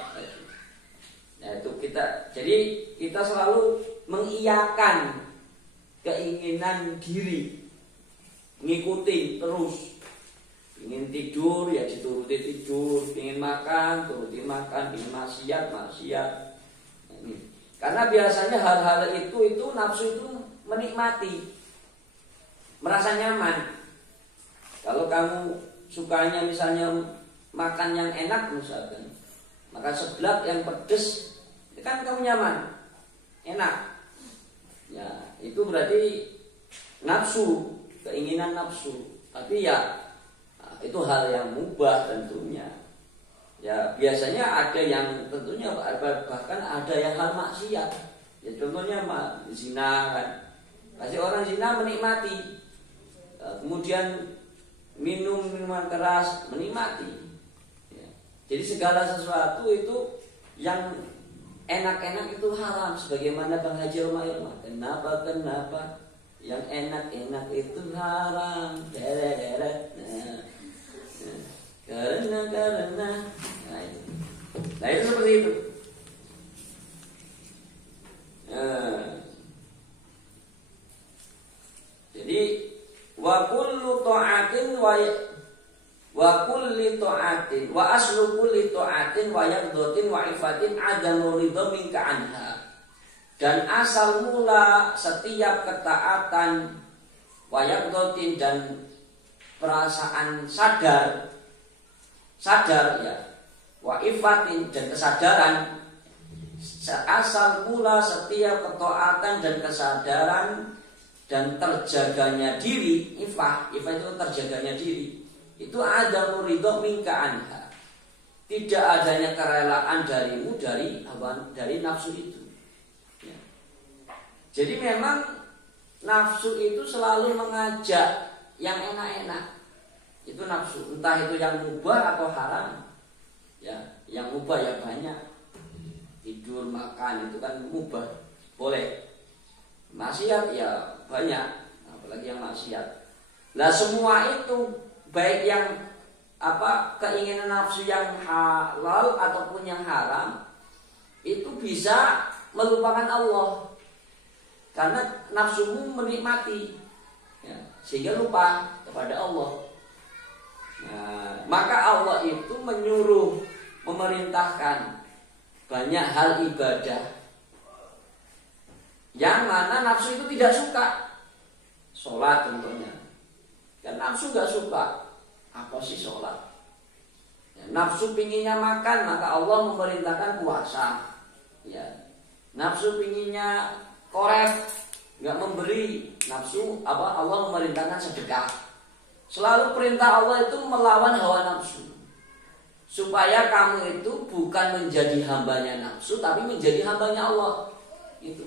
Nah itu kita. Jadi kita selalu mengiyakan keinginan diri, ngikutin terus. Ingin tidur ya dituruti tidur, ingin makan turuti makan, ingin maksiat. Nah, ini. Karena biasanya hal-hal itu nafsu itu menikmati, merasa nyaman. Kalau kamu sukanya misalnya makan yang enak misalkan, makan seblak yang pedes, itu kan kamu nyaman, enak. Ya, itu berarti nafsu, keinginan nafsu. Tapi ya itu hal yang mubah tentunya. Ya biasanya ada yang tentunya bahkan ada yang hal maksiat. Ya contohnya zina kan. Pasti orang zina menikmati. Kemudian minuman keras menikmati. Jadi segala sesuatu itu yang enak-enak itu haram. Sebagaimana Bang Haji Irma. Kenapa yang enak-enak itu haram? Karena nah itu seperti itu. Jadi wa kullu ta'atin wa kulli ta'atin wa aslu kulli ta'atin wa yaqdatin wa ifatin adamu ridha minka anha. Dan asal mula setiap ketaatan wa yaqdatin dan perasaan sadar ya, wa ifatin dan kesadaran. Asal mula setiap ketaatan dan kesadaran dan terjaganya diri, ifah itu terjaganya diri. Itu ada ridho minka anha. Tidak adanya kerelaan darimu dari nafsu itu. Ya. Jadi memang nafsu itu selalu mengajak yang enak-enak. Itu nafsu, entah itu yang mubah atau haram. Ya, yang mubah ya banyak. Tidur, makan itu kan mubah, boleh. Maksiat ya banyak, apalagi yang maksiat. Nah semua itu baik yang keinginan nafsu yang halal ataupun yang haram itu bisa melupakan Allah karena nafsumu menikmati ya, sehingga lupa kepada Allah. Nah, maka Allah itu menyuruh, memerintahkan banyak hal ibadah yang mana nafsu itu tidak suka. Sholat contohnya, dan nafsu gak suka. Apa sih sholat? Ya, nafsu pinginnya makan, maka Allah memerintahkan puasa. Ya, nafsu pinginnya korek, gak memberi. Nafsu Allah memerintahkan sedekah. Selalu perintah Allah itu melawan hawa nafsu, supaya kamu itu bukan menjadi hambanya nafsu, tapi menjadi hambanya Allah. Itu.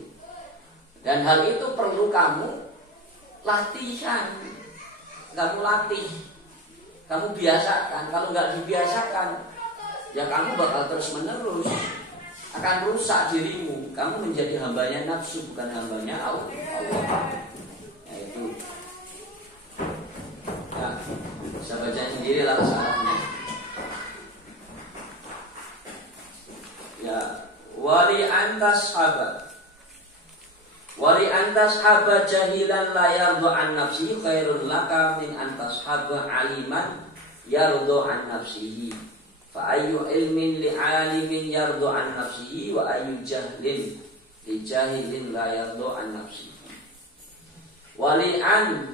Dan hal itu perlu kamu latihan. Kamu latih, kamu biasakan. Kalau nggak dibiasakan, ya kamu bakal terus menerus akan rusak dirimu. Kamu menjadi hambanya nafsu, bukan hambanya Allah. Ya itu. Nah, bisa baca sendiri lah salahnya. Ya, wali antas haba jahilan la yardu an nafsi khairun laka min antas haba aliman yardo an nafsihi. Fa ayu ilmin li alimin yardo an nafsihi wa ayu jahlin li jahilin la yardo an nafsihi. Wali'an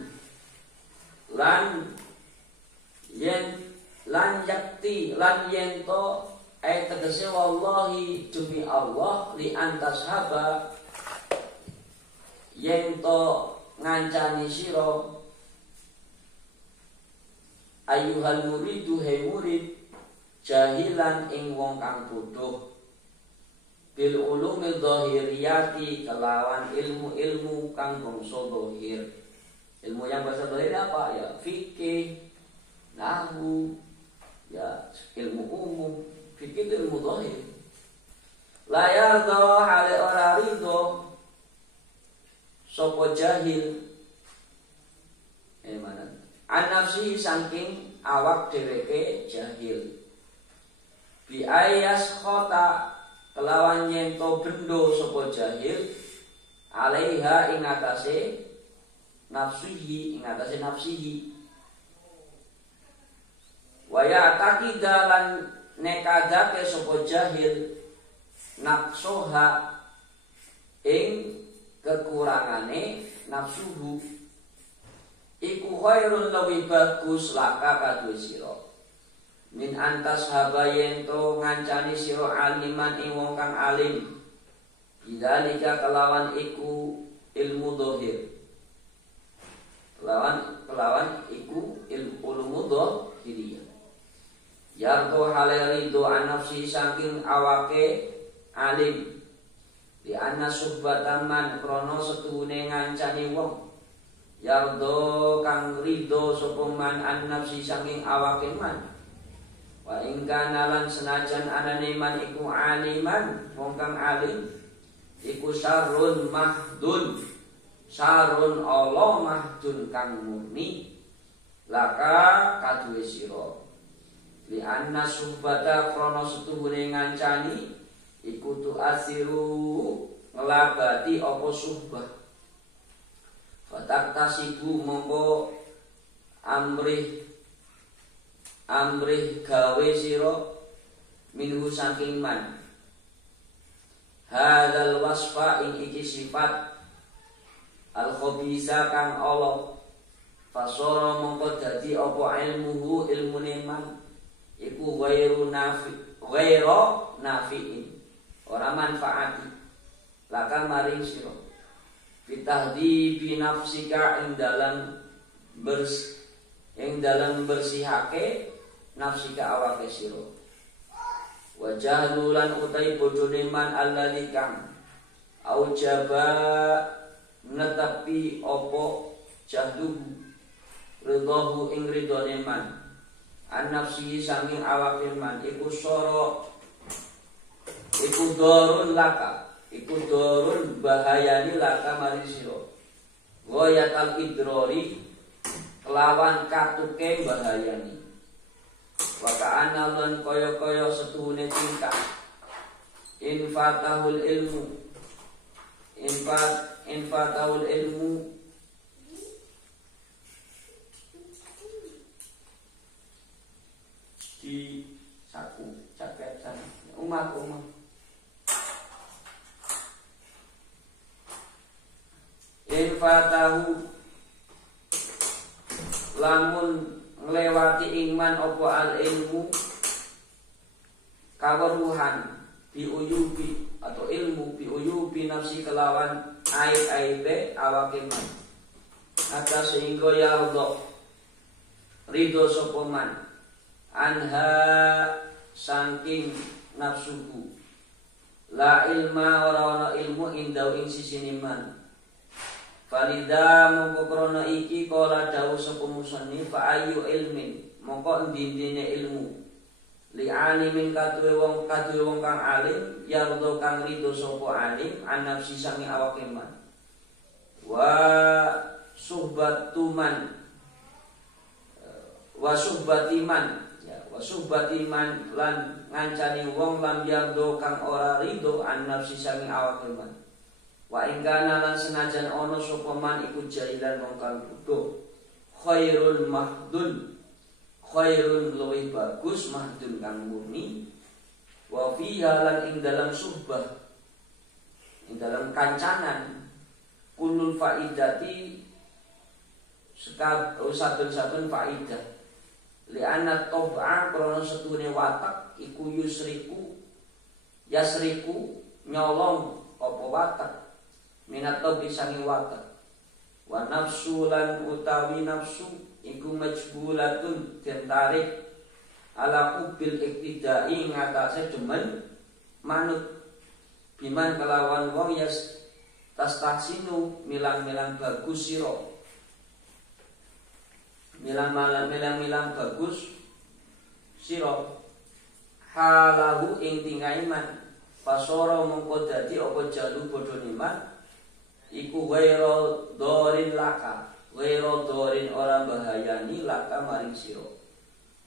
lan yakti lan yento tegese wallahi demi Allah li antas haba yento ngancani sira ayyuhal muridu he murid jahilan ing wong kang bodoh bil ulumil dhahiriyati kelawan ilmu-ilmu kang bangsa dhahir. Ilmu yang bahasa dhahir apa ya? Fikih, nahwu, ya ilmu umum. Fikih itu ilmu dhahir. La yarda hale ora ridho sapa jahil mana an nafsi saking awak dheweke jahil bi ayas khota kelawan yento bendo sapa jahil alaiha ing atase nafsihi wa ya taqidalan nekadake sapa jahil naqsoha ing kekurangane nafsuhu iku khairun lawi bagus laka kadue sira min antas habayen to ngancani sira aliman ing wong kang alim bidzalika kelawan iku ilmu dhahir kelawan iku ilmu dhahir yardo halerido an nafsi saking awake alim di anna subbataman krono setuhune ngancani wong yardo kang rido sapa man an nafsi saking awake man wa ing kana lan senajan anane man iku aliman wong kang alim iku syarrun mahdun syarrun Allah mahdun kang murni laka kaduwe sira li anna subbata krono setuhune ngancani iku tu asiru ngelabati apa suhbah fatak tasibu mongko amrih gawe siro minhu saking man hadal wasfa ing iki sifat al khabisa kang Allah fasara mongko dadi apa ilmuhu ilmune man iku ghairu nafi'in ora manfaati laka maring sira fitahdi bi nafsika ing dalam bersihake nafsika awake sira wa jahlulan utai bodhone man alladzi kang aujaba netepi apa jahluhu ridahu ing ridone man an nafsi sanging awake man iku soro iku dorun laka iku dorun bahayani laka mari sira ghayatal idrori kelawan katuke bahayani wa ka'anna lan kaya-kaya setuhune tingkah infatahul ilmu di saku caket sana umat infatahu lamun nglewati iman apa al ilmu kaweruhan biuyubi atau ilmu biuyubi nafsi kelawan aib-aibe awake man kata sehingga ya Allah ridho sapa man anha saking nafsuku la ilma ora ana ilmu indau ing sisine man falida mongko krana iki kala dawuh sapa musannif fa ayu ilmin mongko endi-endine ilmu li alimin kaduwe wong kang alim yardo kang rido sapa alim an nafsi sange awake man wa suhbatiman lan ngancani wong lam yardo kang ora rido an nafsi sange awake man wa ingkana lan senajan ana sapa man iku jahilan wong kang bodho khairul khairun luwih bagus mahdun kang murni wa fiha lan ing dalam suhbah ing dalam kancanan kulul faidati satun faidah li'anna tab'a krana setune watak iku yasriku nyolong apa watak minat tabi sangi watak wa nafsu lan utawi nafsu iku majbulatun den tarik ala kubil iktidai ngatasé demen manut biman kelawan wong yas tastahsinu milang-milang bagus sira milang bagus sira halahu ing tingaiman pasoro mongko dadi apa jalu bodho niman iku waira dorin laka waira dorin ora bahayani laka maring sira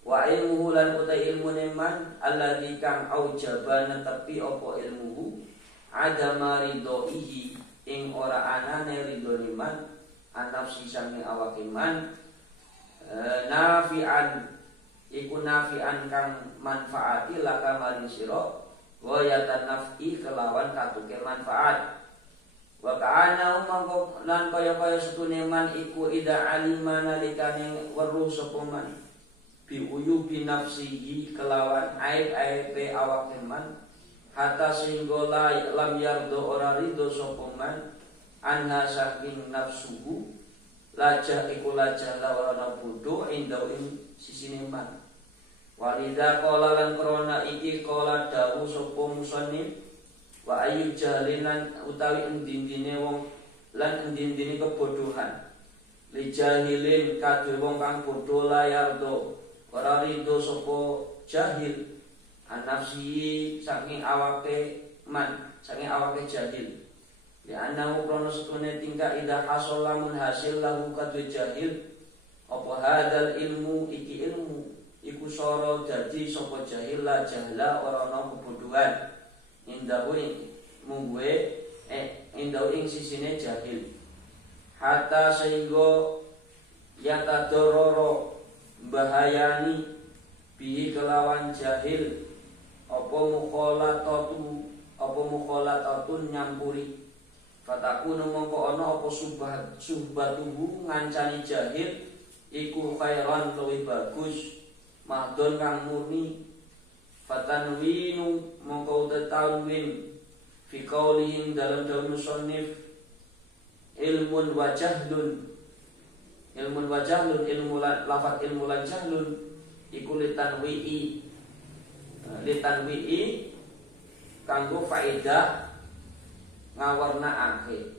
wa ilmuhu lan utai ilmu neman alladzi kang aujaba netepi apa ilmuhu ada maridoihi ing ora anane ridho neman anafsi sange awake man nafi'an iku nafi'an kang manfaati laka maring sira wa yatan naf'i kelawan katuke manfaat wa ka'ana mangko lan kaya-kaya setune man iku ida alima nalikane weruh sapa man bi uyubi nafsihi kelawan aib-aibe awake man hatta sehingga lam yardo ora ridho sapa man anha saking nafsuhu lajah iku lajah lawana bodho indau ing sisine man walidha qala lan krona iki qala dawu sapa musannif wa ayu jahlinan utawi endindine wong lan endindine kebodohan li jahilin kadhe wong kang bodho layar do ora ridho sapa jahil anafsi saking awake man saking awake jahil ya anahu krono setune tingkah ida hasol lamun hasil lahu kadhe jahil apa hadal ilmu iki ilmu iku soro dadi sapa jahil la jahla ora ana kebodohan indahu mungguhe indahu ing sisine jahil hatta sehingga yata dororo bahayani bihi kelawan jahil apa mukhalatun nyampuri fatakunu mongko ana apa subhatuhu ngancani jahil iku khairan luwih bagus mahdon kang murni fatanwinu mongko tatawin fi qaulihim dalam daun musannif ilmun wa jahlun ilmu lafaz ilmu lan jahlun iku litanwi'i kanggo faedah ngawarnaake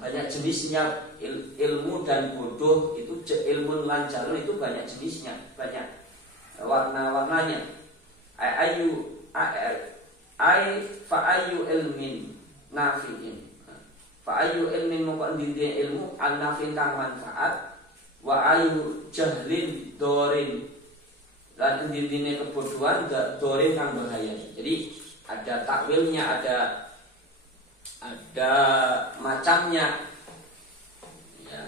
banyak jenisnya ilmu dan bodoh itu ilmu lan jahlun itu banyak jenisnya banyak warna-warnanya fa ayu ilmin nafi'in fa ayu ilmin mongko ndine ilmu an nafin kang manfaat wa ayu jahlin dorin lan ndine kebodohan dorin kang bahaya. Jadi ada takwilnya, ada macamnya ya.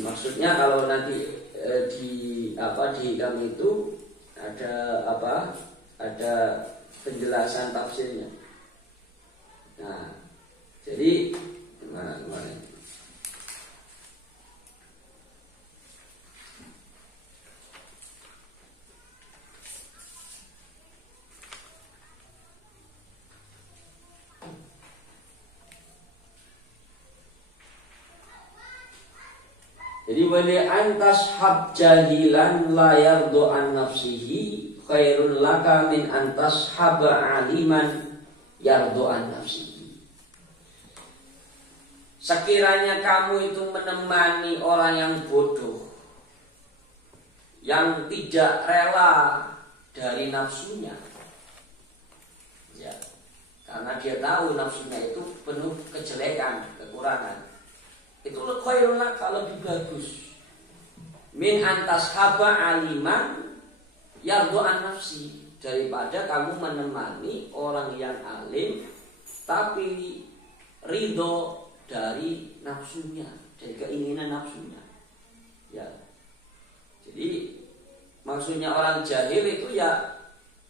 Maksudnya kalau nanti di kami itu ada penjelasan tafsirnya. Nah, jadi gimana? Jadi wali antas hab jahilan la yardu an nafsihi khairun laka min antas haba aliman yardu an nafsihi. Sekiranya kamu itu menemani orang yang bodoh, yang tidak rela dari nafsunya, ya, karena dia tahu nafsunya itu penuh kejelekan, kekurangan. Itu khairun laka, lebih bagus min antas haba aliman yardu an nafsi, daripada kamu menemani orang yang alim tapi ridho dari nafsunya, dari keinginan nafsunya. Ya. Jadi maksudnya orang jahil itu ya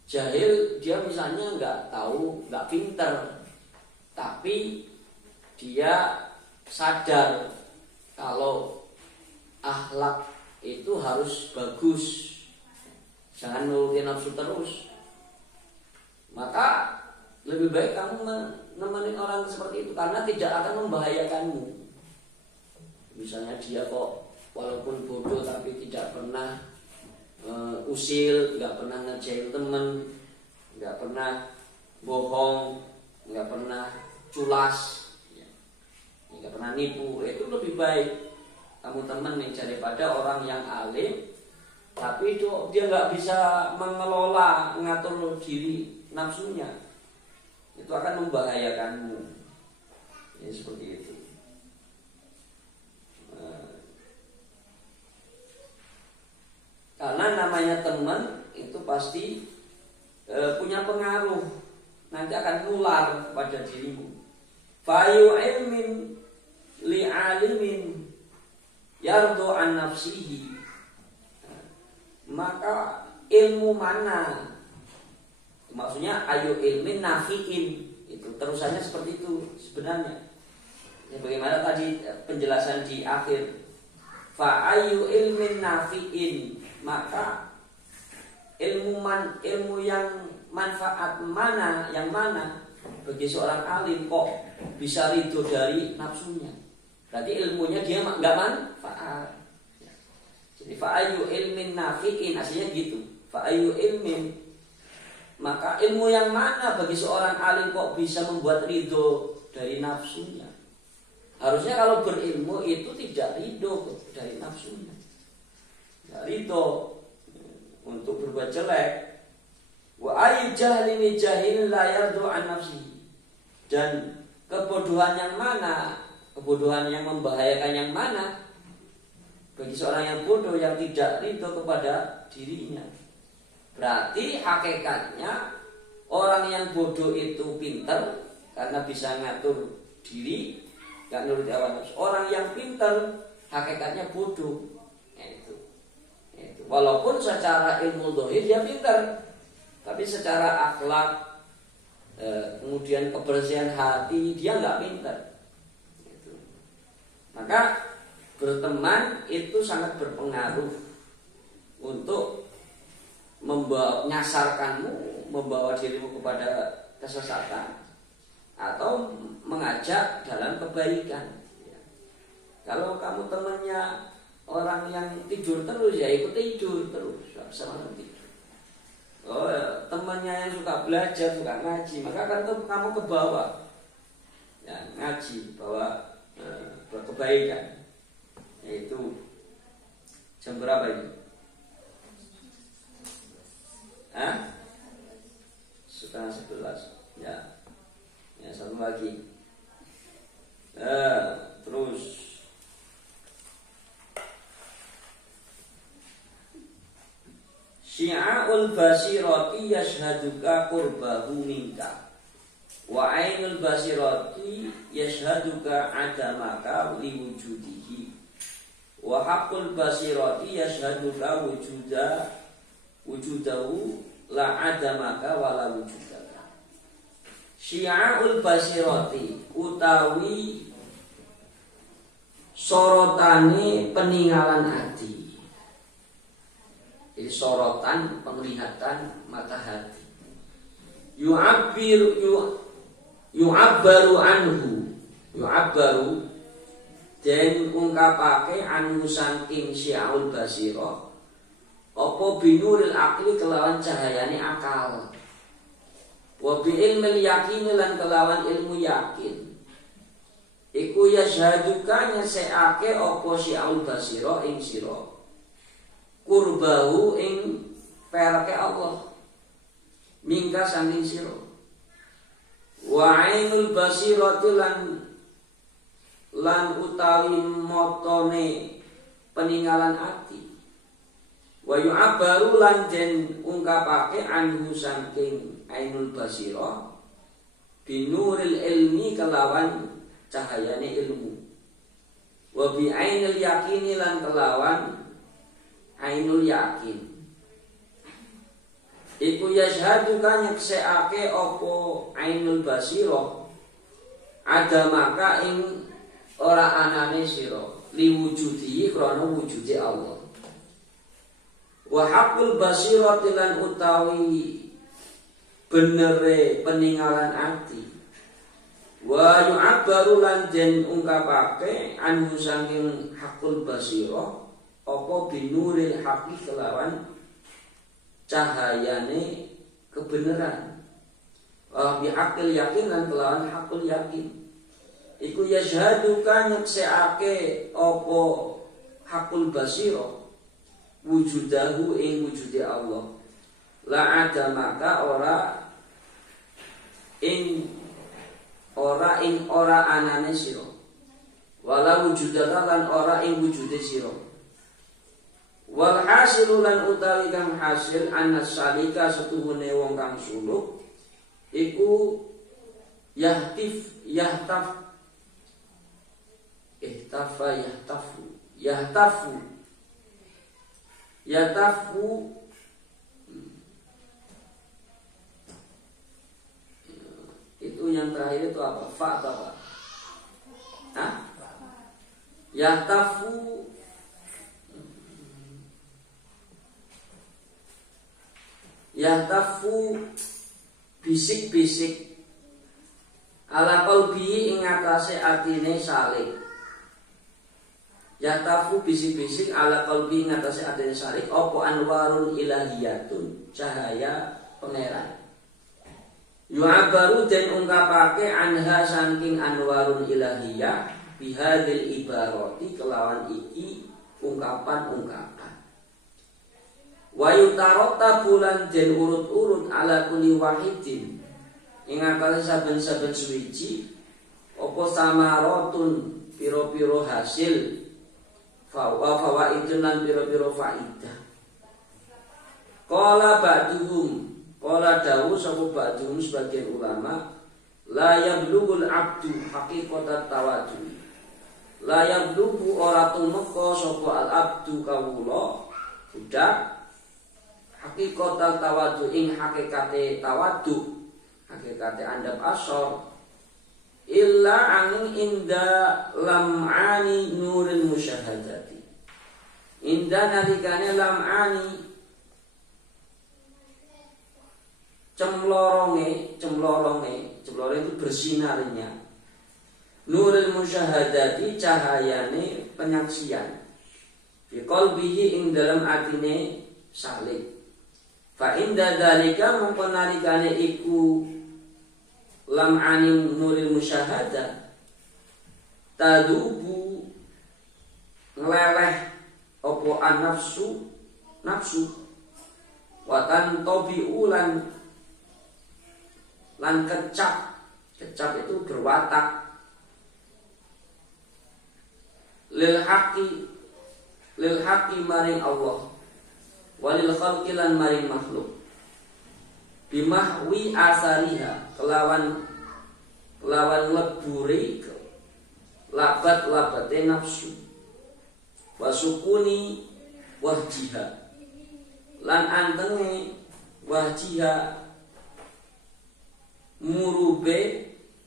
jahil, dia misalnya nggak tahu, nggak pinter, tapi dia sadar kalau akhlak itu harus bagus, jangan nurutin nafsu terus. Maka lebih baik kamu menemani orang seperti itu karena tidak akan membahayakanmu. Misalnya dia kok walaupun bodoh tapi tidak pernah usil, nggak pernah ngerjain temen, nggak pernah bohong, nggak pernah culas, nggak pernah nipu, itu lebih baik kamu temenin daripada orang yang alim tapi itu dia nggak bisa mengelola, ngatur diri nafsunya, itu akan membahayakanmu. Ya, seperti itu. Karena namanya teman itu pasti punya pengaruh, nanti akan nular pada dirimu. Fayu ilmin li alimin yardu an nafsihi. Maka ilmu mana? Maksudnya ayu ilmin nafiin, itu terusannya seperti itu sebenarnya. Ya, bagaimana tadi penjelasan di akhir, fa ayu ilmin nafiin, maka ilmu yang manfaat mana, yang mana bagi seorang alim kok bisa ridho dari nafsunya. Berarti ilmunya dia nggak manfaat. Jadi fa ayu ilmin nafiin aslinya gitu. Fa ayu ilmin, maka ilmu yang mana bagi seorang alim kok bisa membuat ridho dari nafsunya. Harusnya kalau berilmu itu tidak ridho dari nafsunya, tidak ridho untuk berbuat jelek. Wa ayu jahlin jahil la yardu an nafsihi. Dan kebodohan yang mana, kebodohan yang membahayakan yang mana bagi seorang yang bodoh yang tidak ridho kepada dirinya. Berarti hakikatnya orang yang bodoh itu pintar karena bisa ngatur diri, gak nurut hawa nafsu. Orang yang pintar hakikatnya bodoh. Itu. Walaupun secara ilmu dhahir dia pintar, tapi secara akhlak, kemudian kebersihan hati dia nggak pintar. Itu. Maka berteman itu sangat berpengaruh untuk menyasarkanmu, membawa dirimu kepada kesesatan atau mengajak dalam kebaikan. Kalau kamu temannya orang yang tidur terus, ya ikut tidur terus, sama tidur. Oh, temannya yang suka belajar, suka ngaji, maka kan kamu ke bawah, ya, ngaji, bawa kebaikan. Yaitu jam berapa ini? Hah? 10:30. Ya, satu lagi. Terus syi'a'ul basirati yashhaduka qurbahu minka wa 'ainul basirati yashhaduka 'adamaka liwujudihi wa haqqul basirati yashhaduka wujudahu la 'adamaka wa la wujudaka. Syi'a'ul basirati utawi sorotane peninggalan hati. Jadi sorotan penglihatan mata hati. Yu'abbaru anhu. Yu'abbaru dan ungkapake anhu saking syi'ul basirah apa binuril akli kelawan cahayane akal. Wa bi ilmil yakin lan kelawan ilmu yakin. Iku yashhaduka nyesekake apa syi'ul basirah ing sira. Qurbahu ing perke Allah mingga saking sira. Wa ainul basirati lan utawi motone peninggalan ati. Wa yu'abbaru lan den ungkapake anhu saking ainul basirah binuril ilmi kelawan cahayane ilmu. Wa bi ainil yakini lan kelawan ainul yakin. Iku yashhadu kan nyeksekake apa ainul basirah ada maka ing ora anane sira liwujudi krana wujude Allah. Wa haqqul basirati lan utawi benere peninggalan ati. Wa yu'abbaru lan den ungkapake anhu saking hakul basirah apa binuril haqi kelawan cahayane kebenaran. Bi akil yakin lan kelawan hakul yakin. Iku yashhadu kan nyeksekake apa hakul basirah wujudahu ing wujude Allah. La ada maka ora anane sira wala wujudaka lan ora ing wujude sira. Wal hasilu lan utawi kang hasil anas salika setuhune wong kang suluk iku yahtafu itu yang terakhir itu apa? Fa atau apa? Hah? Yahtafu bisik-bisik ala qalbi ing atase atine salik. Yahtafu bisik-bisik ala qalbi ing atase atine salik apa anwarun ilahiyatun cahaya pangeran. Yu'abaru dan ungkapake anha saking anwarun ilahiyah bihadil ibarati kelawan iki ungkapan-ungkapan. Wa yutarata bulan den urut-urut ala kulli wahidin ing akale saben-saben suwiji apa samaratun piro-piro hasil fawaidun lan piro-piro faidah. Qala ba'duhum qala dawu sapa ba'duhum sebagian ulama la yablughul abdu haqiqatat tawaddu. La yablughu ora tumeka sapa al abdu kawula budak haqiqatal tawaddu ing hakikate tawaddu hakikate andap asor illa angin inda lam'ani nuril musyahadati inda nalikane lam'ani cemloronge itu bersinarnya nuril musyahadati cahayane penyaksian fi qalbihi ing dalam atine salik. Fa inda dzalika mengkonalikane iku lam anim nuril musyahadah tadubu ngeleleh opo an-nafsu watan tobiulan lan kecap itu berwatak lil haqi maring Allah walil khalqi lan maring makhluk bimahwi asariha kelawan leburi labat-labate nafsu wasukuni wahjiha lan antenge wahjiha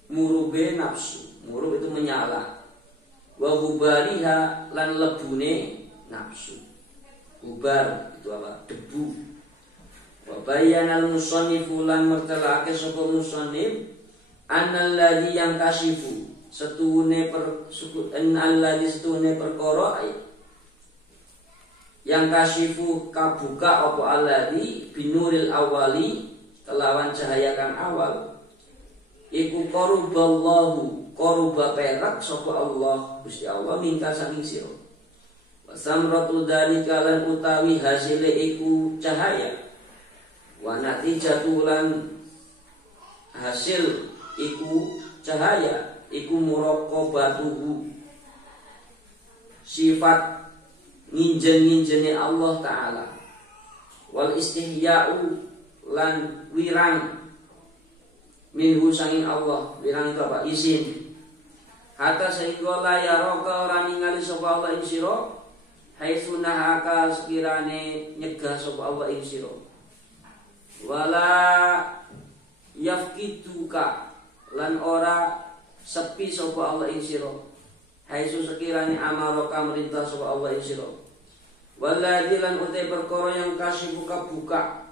murube nafsu. Murub itu menyala. Wa hubariha lan lebune nafsu. Hubar itu apa? Debu. Wa bayyana al-musannifu lan mertelake sapa musannif annal ladzi yang kasifu setune perkara yang kasifu kabuka apa alladzi binuril awali kelawan cahaya kang awal iku qaruballahu qaruba perak sapa Allah Gusti Allah mingka saking sira wa samratu dzalika lan utawi hasile iku cahaya wa natijatu lan hasil iku cahaya iku muraqabatuhu sifat nginjen-nginjene Allah Ta'ala wal istihya'u lan wirang minhu sanging Allah. Wirang itu apa? Izin. hatta sehingga la yaraka ora ningali sapa Allah ing sira haitsu nahaka sekirane nyegah sapa Allah ing sira wala yafkiduka lan ora sepi sapa Allah ing sira haitsu sekirane amaraka merintah sapa Allah ing sira waladzi lan utai perkara yang kasih buka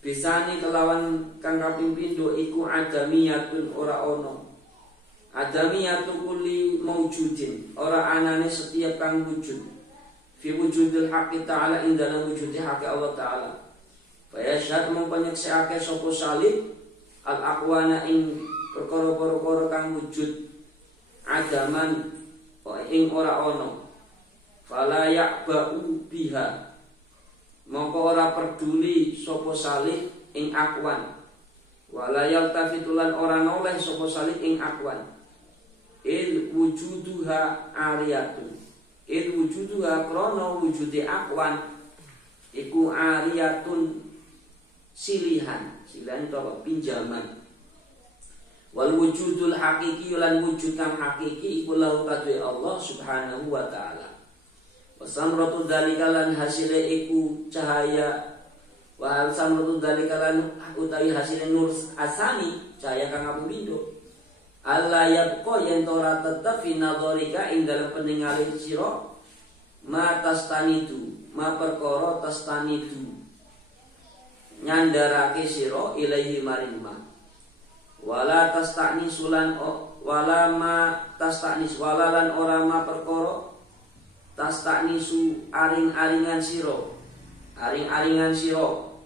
bisani kelawan kang kaping pindho iku adamiyatun ora ono adamiyatu kulli maujudin ora anane setiap kang wujud fi wujudil haqqi ta'ala ing dalam wujudi haqqi Allah ta'ala fa yashhad mengpenyeksake sapa salib al aqwana ing perkara-perkara kang wujud adaman ing ora ono fala ya'ba'u biha mongko ora peduli sapa salih ing akwan wala yaltafitulan ora noleh sapa salih ing akwan il wujuduha ariyatun il wujuduha krana wujude akwan iku ariyatun silihan itu apa pinjaman wal wujudul hakiki lan wujud kang hakiki iku lahu kadhe Allah subhanahu wa ta'ala wasamratu dalikalan hasile iku cahaya wa samratu dalikalan utawi hasile nur asani cahaya kang apindo Allah yabqa yen ora tetep fi nadharika ing dalem peningale sira ma tastanidu ma perkara tastanidu nyandarake sira ilahi maring ma wala tastanisulan wala ma tastanis wala lan ora ma perkara tastanisu aring-aringan siro aring-aringan siro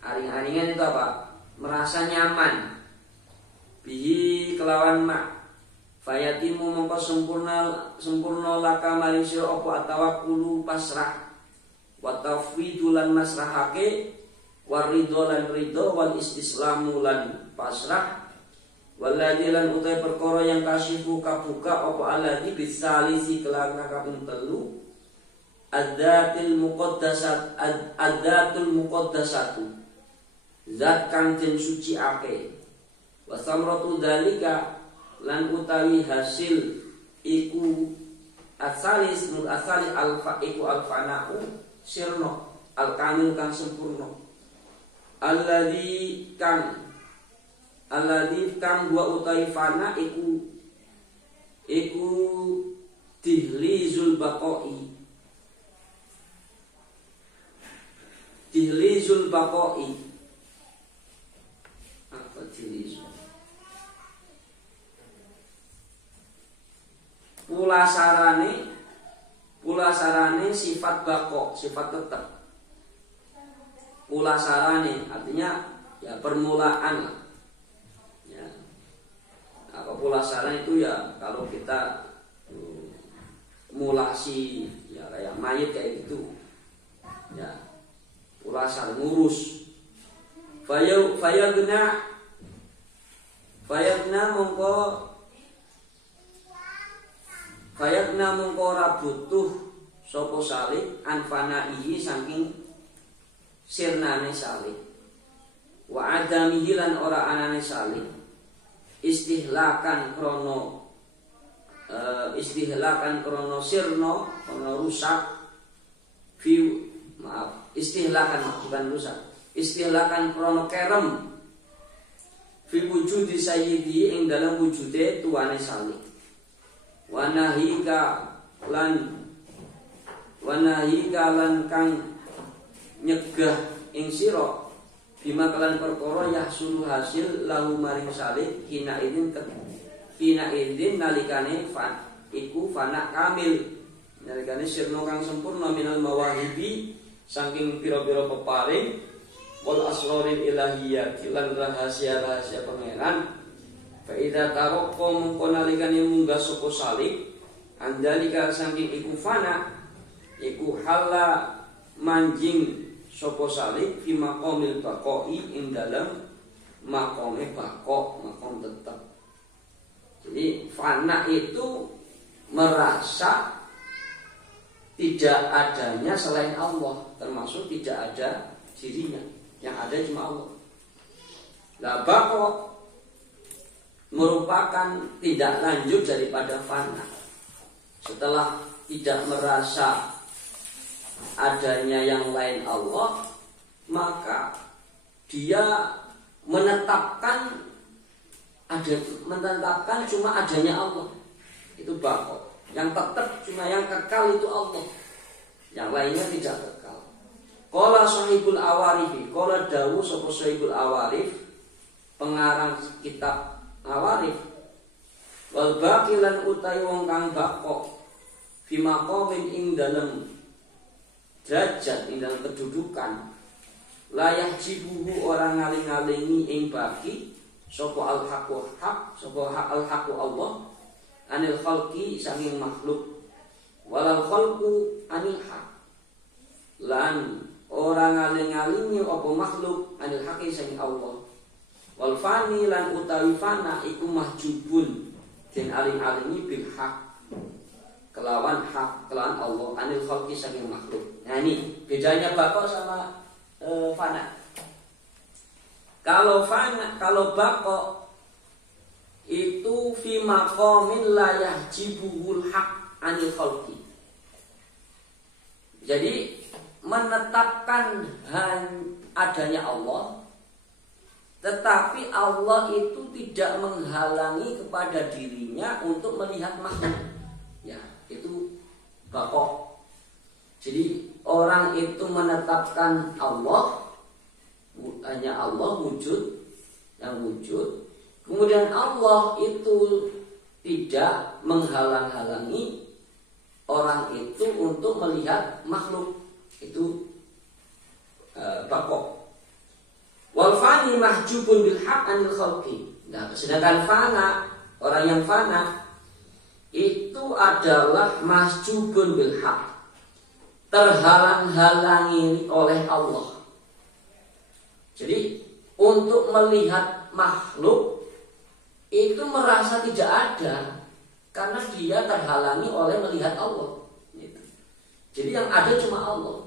aring-aringan itu apa? Merasa nyaman bihi kelawan mak fayatimu mongko sempurna laka maring siro apa atawakkulu pasrah wa tafwidu lan masrahake waridho lan ridho wal istislamu lan pasrah waladzi lan utai perkara yang kasifu kabuka apa alladzi bisalisi kelawan kaping telu adatul muqaddasatu zat kang den suci ake wasamratu dalika lan utawi hasil iku asalis nur asali alfa iku alfana'u sirno al-kamil kang sempurna alladzi kang dua utawi fana iku dihlizul baqai apa dihlizul pulasarane sifat baqo sifat tetap pulasarane artinya ya permulaan lah. Apa pulasara itu ya kalau kita mulasi ya kayak mayit kayak gitu ya pulasar ngurus fayagna mongko ora butuh sapa salih anfanaihi saking sirnane salih wa adamihi lan ora anane salih istihlakan krono sirno krono rusak istihlakan krono kerem fi wujudi sayyidi ing dalam wujude tuane salih wanahika lan kang nyegah ing sira bima kelan perkara yahsulu hasil lahu maring salih hina idin nalikane iku fana kamil nalikane sirna kang sempurna minal mawahibi saking pira-pira peparing wal asraril ilahiyyah lan rahasia-rahasia pangeran fa idza taraqqa mungko nalikane munggah sapa salih andalika saking iku fana iku hala manjing sapa salih fi maqamil baqai ing dalam maqame baqo maqam tetap. Jadi fana itu merasa tidak adanya selain Allah, termasuk tidak ada dirinya, yang ada cuma Allah. Lah baqo merupakan tindak lanjut daripada fana. Setelah tidak merasa adanya yang lain Allah, maka dia menetapkan cuma adanya Allah. Itu bako. Yang tetap cuma yang kekal itu Allah. Yang lainnya tidak kekal. Qala sahibul awarifi, qala dawu sapa sahibul awarif, pengarang kitab Awarif, wal baqilan utai wong kang bako fi maqamin ing dalem derajat, ing dalam kedudukan, layah jibuhu orang ngaling-ngalingi ing baki sapa al-haqu haq, sapa al-haqu Allah, anil khalqi sanging makhluk, walal khalqu anil haq, lan orang ngaling-ngalingi apa makhluk anil haqi sanging Allah. Wal fani lan utawi fana iku mahjubun den aling-alingi bil haq, kelawan hak, kelawan Allah, anil khalqi saking makhluk. Nah ini bedanya bako sama fana. Kalau bako itu fi maqamin la yahjibuhul haq anil khalqi. Jadi menetapkan adanya Allah, tetapi Allah itu tidak menghalangi kepada dirinya untuk melihat makhluk. Ya, itu bako. Jadi orang itu menetapkan Allah, hanya Allah wujud, yang wujud. Kemudian Allah itu tidak menghalang-halangi orang itu untuk melihat makhluk. Itu bako. Wal fani mahjubun bil haq anil khalqi. Nah, sedangkan fana, orang yang fana itu adalah mahjubun bil haq, terhalang-halangi oleh Allah. Jadi untuk melihat makhluk itu merasa tidak ada karena dia terhalangi oleh melihat Allah. Jadi yang ada cuma Allah.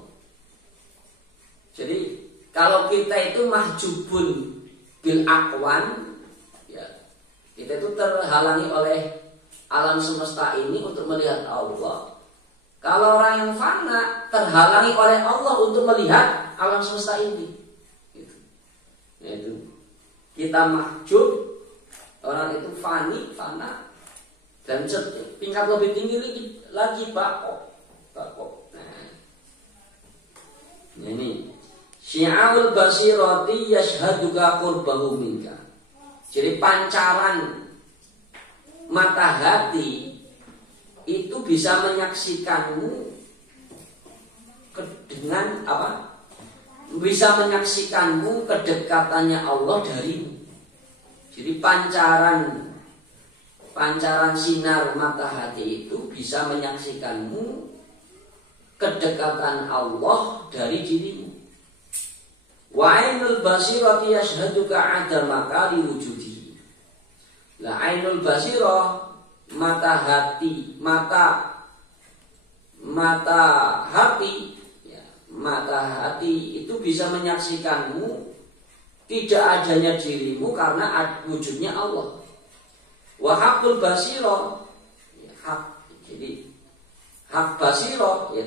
Jadi kalau kita itu mahjubun bil akwan, ya, kita itu terhalangi oleh alam semesta ini untuk melihat Allah. Kalau orang yang fana terhalangi oleh Allah untuk melihat alam semesta ini. Gitu. Yaitu kita mahjub, orang itu fana, dan tingkat lebih tinggi lagi bako. Nah, ini syi'arul basirati yashhaduka qurbahu minka. Jadi pancaran mata hati itu bisa menyaksikanmu dengan apa? Bisa menyaksikanmu kedekatannya Allah darimu. Jadi pancaran sinar mata hati itu bisa menyaksikanmu kedekatan Allah dari dirimu. Wa ainul basirati yashhaduka adamaka li wujudi. La ainul basirah, mata hati itu bisa menyaksikanmu tidak adanya dirimu karena wujudnya Allah. Wa haqqul basirah, jadi hak basirah ya,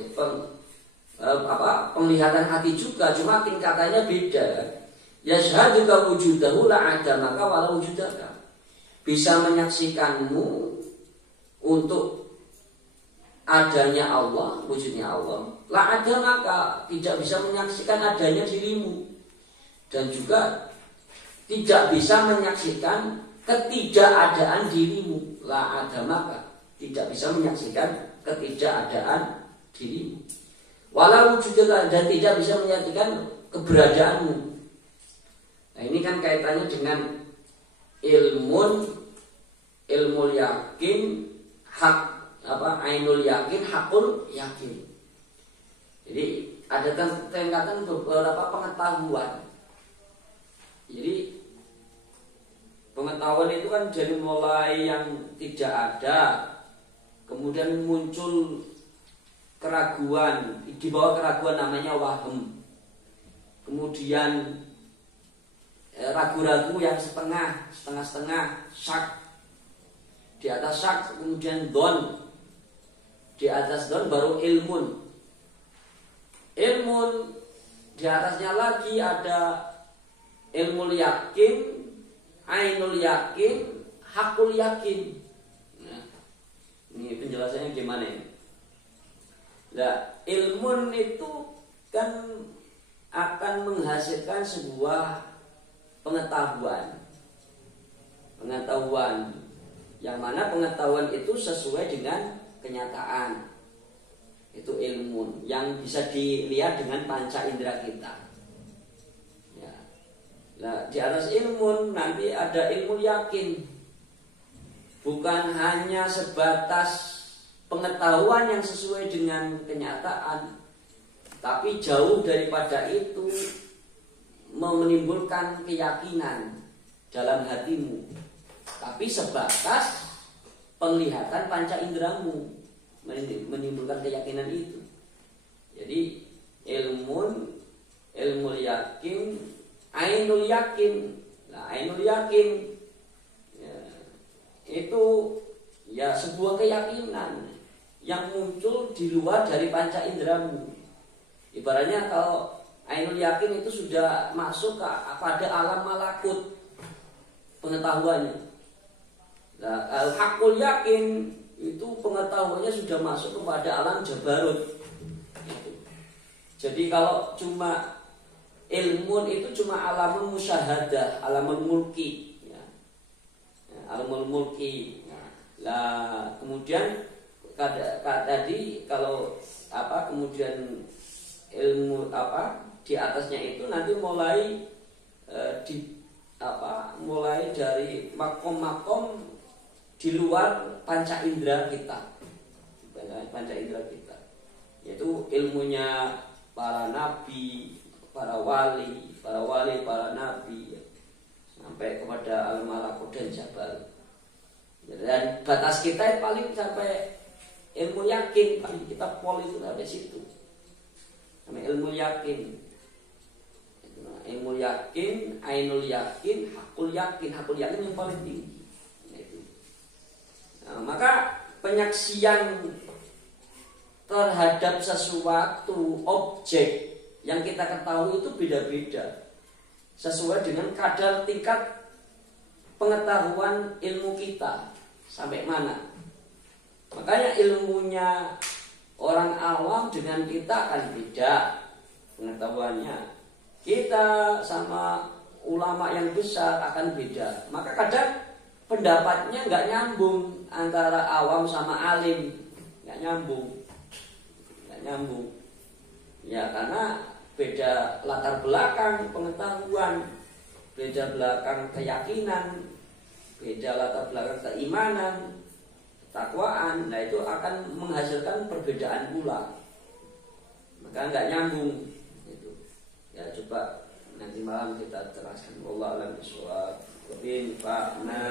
penglihatan hati juga, cuma tingkatannya beda. Yashhaduka wujudahu la adamaka wala wujudaka. Bisa menyaksikanmu untuk adanya Allah, wujudnya Allah. La adamaka, tidak bisa menyaksikan adanya dirimu. Dan juga tidak bisa menyaksikan ketidakadaan dirimu. La adamaka, tidak bisa menyaksikan ketidakadaan dirimu. Walau wujudaka, dan tidak bisa menyatakan keberadaanmu. Nah ini kan kaitannya dengan ilmu yakin, hak ainul yakin, hakul yakin. Jadi ada tingkatan beberapa pengetahuan. Jadi pengetahuan itu kan dari mulai yang tidak ada, kemudian muncul keraguan, di bawah keraguan namanya wahm. Kemudian ragu-ragu yang setengah-setengah, syak. Di atas syak kemudian don. Di atas don baru ilmun. Ilmun di atasnya lagi ada ilmu yakin, ainul yakin, hakul yakin. Nah, ini penjelasannya gimana ini? Nah, ilmun itu kan akan menghasilkan sebuah pengetahuan yang mana pengetahuan itu sesuai dengan kenyataan. Itu ilmu yang bisa dilihat dengan panca indera kita. Ya. Nah, di atas ilmu nanti ada ilmu yakin, bukan hanya sebatas pengetahuan yang sesuai dengan kenyataan, tapi jauh daripada itu menimbulkan keyakinan dalam hatimu, tapi sebatas penglihatan panca inderamu menimbulkan keyakinan itu. Jadi ilmu yakin, ainul yakin. Nah, ainul yakin ya, itu ya sebuah keyakinan yang muncul di luar dari panca inderamu. Ibaratnya kalau ainul yakin itu sudah masuk pada alam malakut pengetahuannya. Nah, al-hakul yakin itu pengetahuannya sudah masuk kepada alam jabarut. Jadi kalau cuma ilmu itu cuma alamun musyahadah, alamun mulki, ya. Alamun mulki. Nah, kemudian tadi kalau kemudian ilmu di atasnya itu nanti mulai mulai dari makom-makom di luar panca indera kita, yaitu ilmunya para nabi, para wali, para nabi, sampai kepada al-malakut dan jabal. Dan batas kita paling sampai ilmu yakin, paling kita pol itu sampai situ, sampai ilmu yakin. Ilmu yakin, ainul yakin, hakul yakin yang paling tinggi. Nah, maka penyaksian terhadap sesuatu objek yang kita ketahui itu beda-beda sesuai dengan kadar tingkat pengetahuan ilmu kita sampai mana. Makanya ilmunya orang awam dengan kita akan beda pengetahuannya. Kita sama ulama yang besar akan beda. Maka kadang pendapatnya nggak nyambung antara awam sama alim, nggak nyambung. Ya karena beda latar belakang pengetahuan, beda belakang keyakinan, beda latar belakang keimanan, ketakwaan. Nah itu akan menghasilkan perbedaan pula. Maka nggak nyambung. Itu. Ya coba nanti malam kita teraskan. Wallahu a'lam bishawab. Bin Fa'na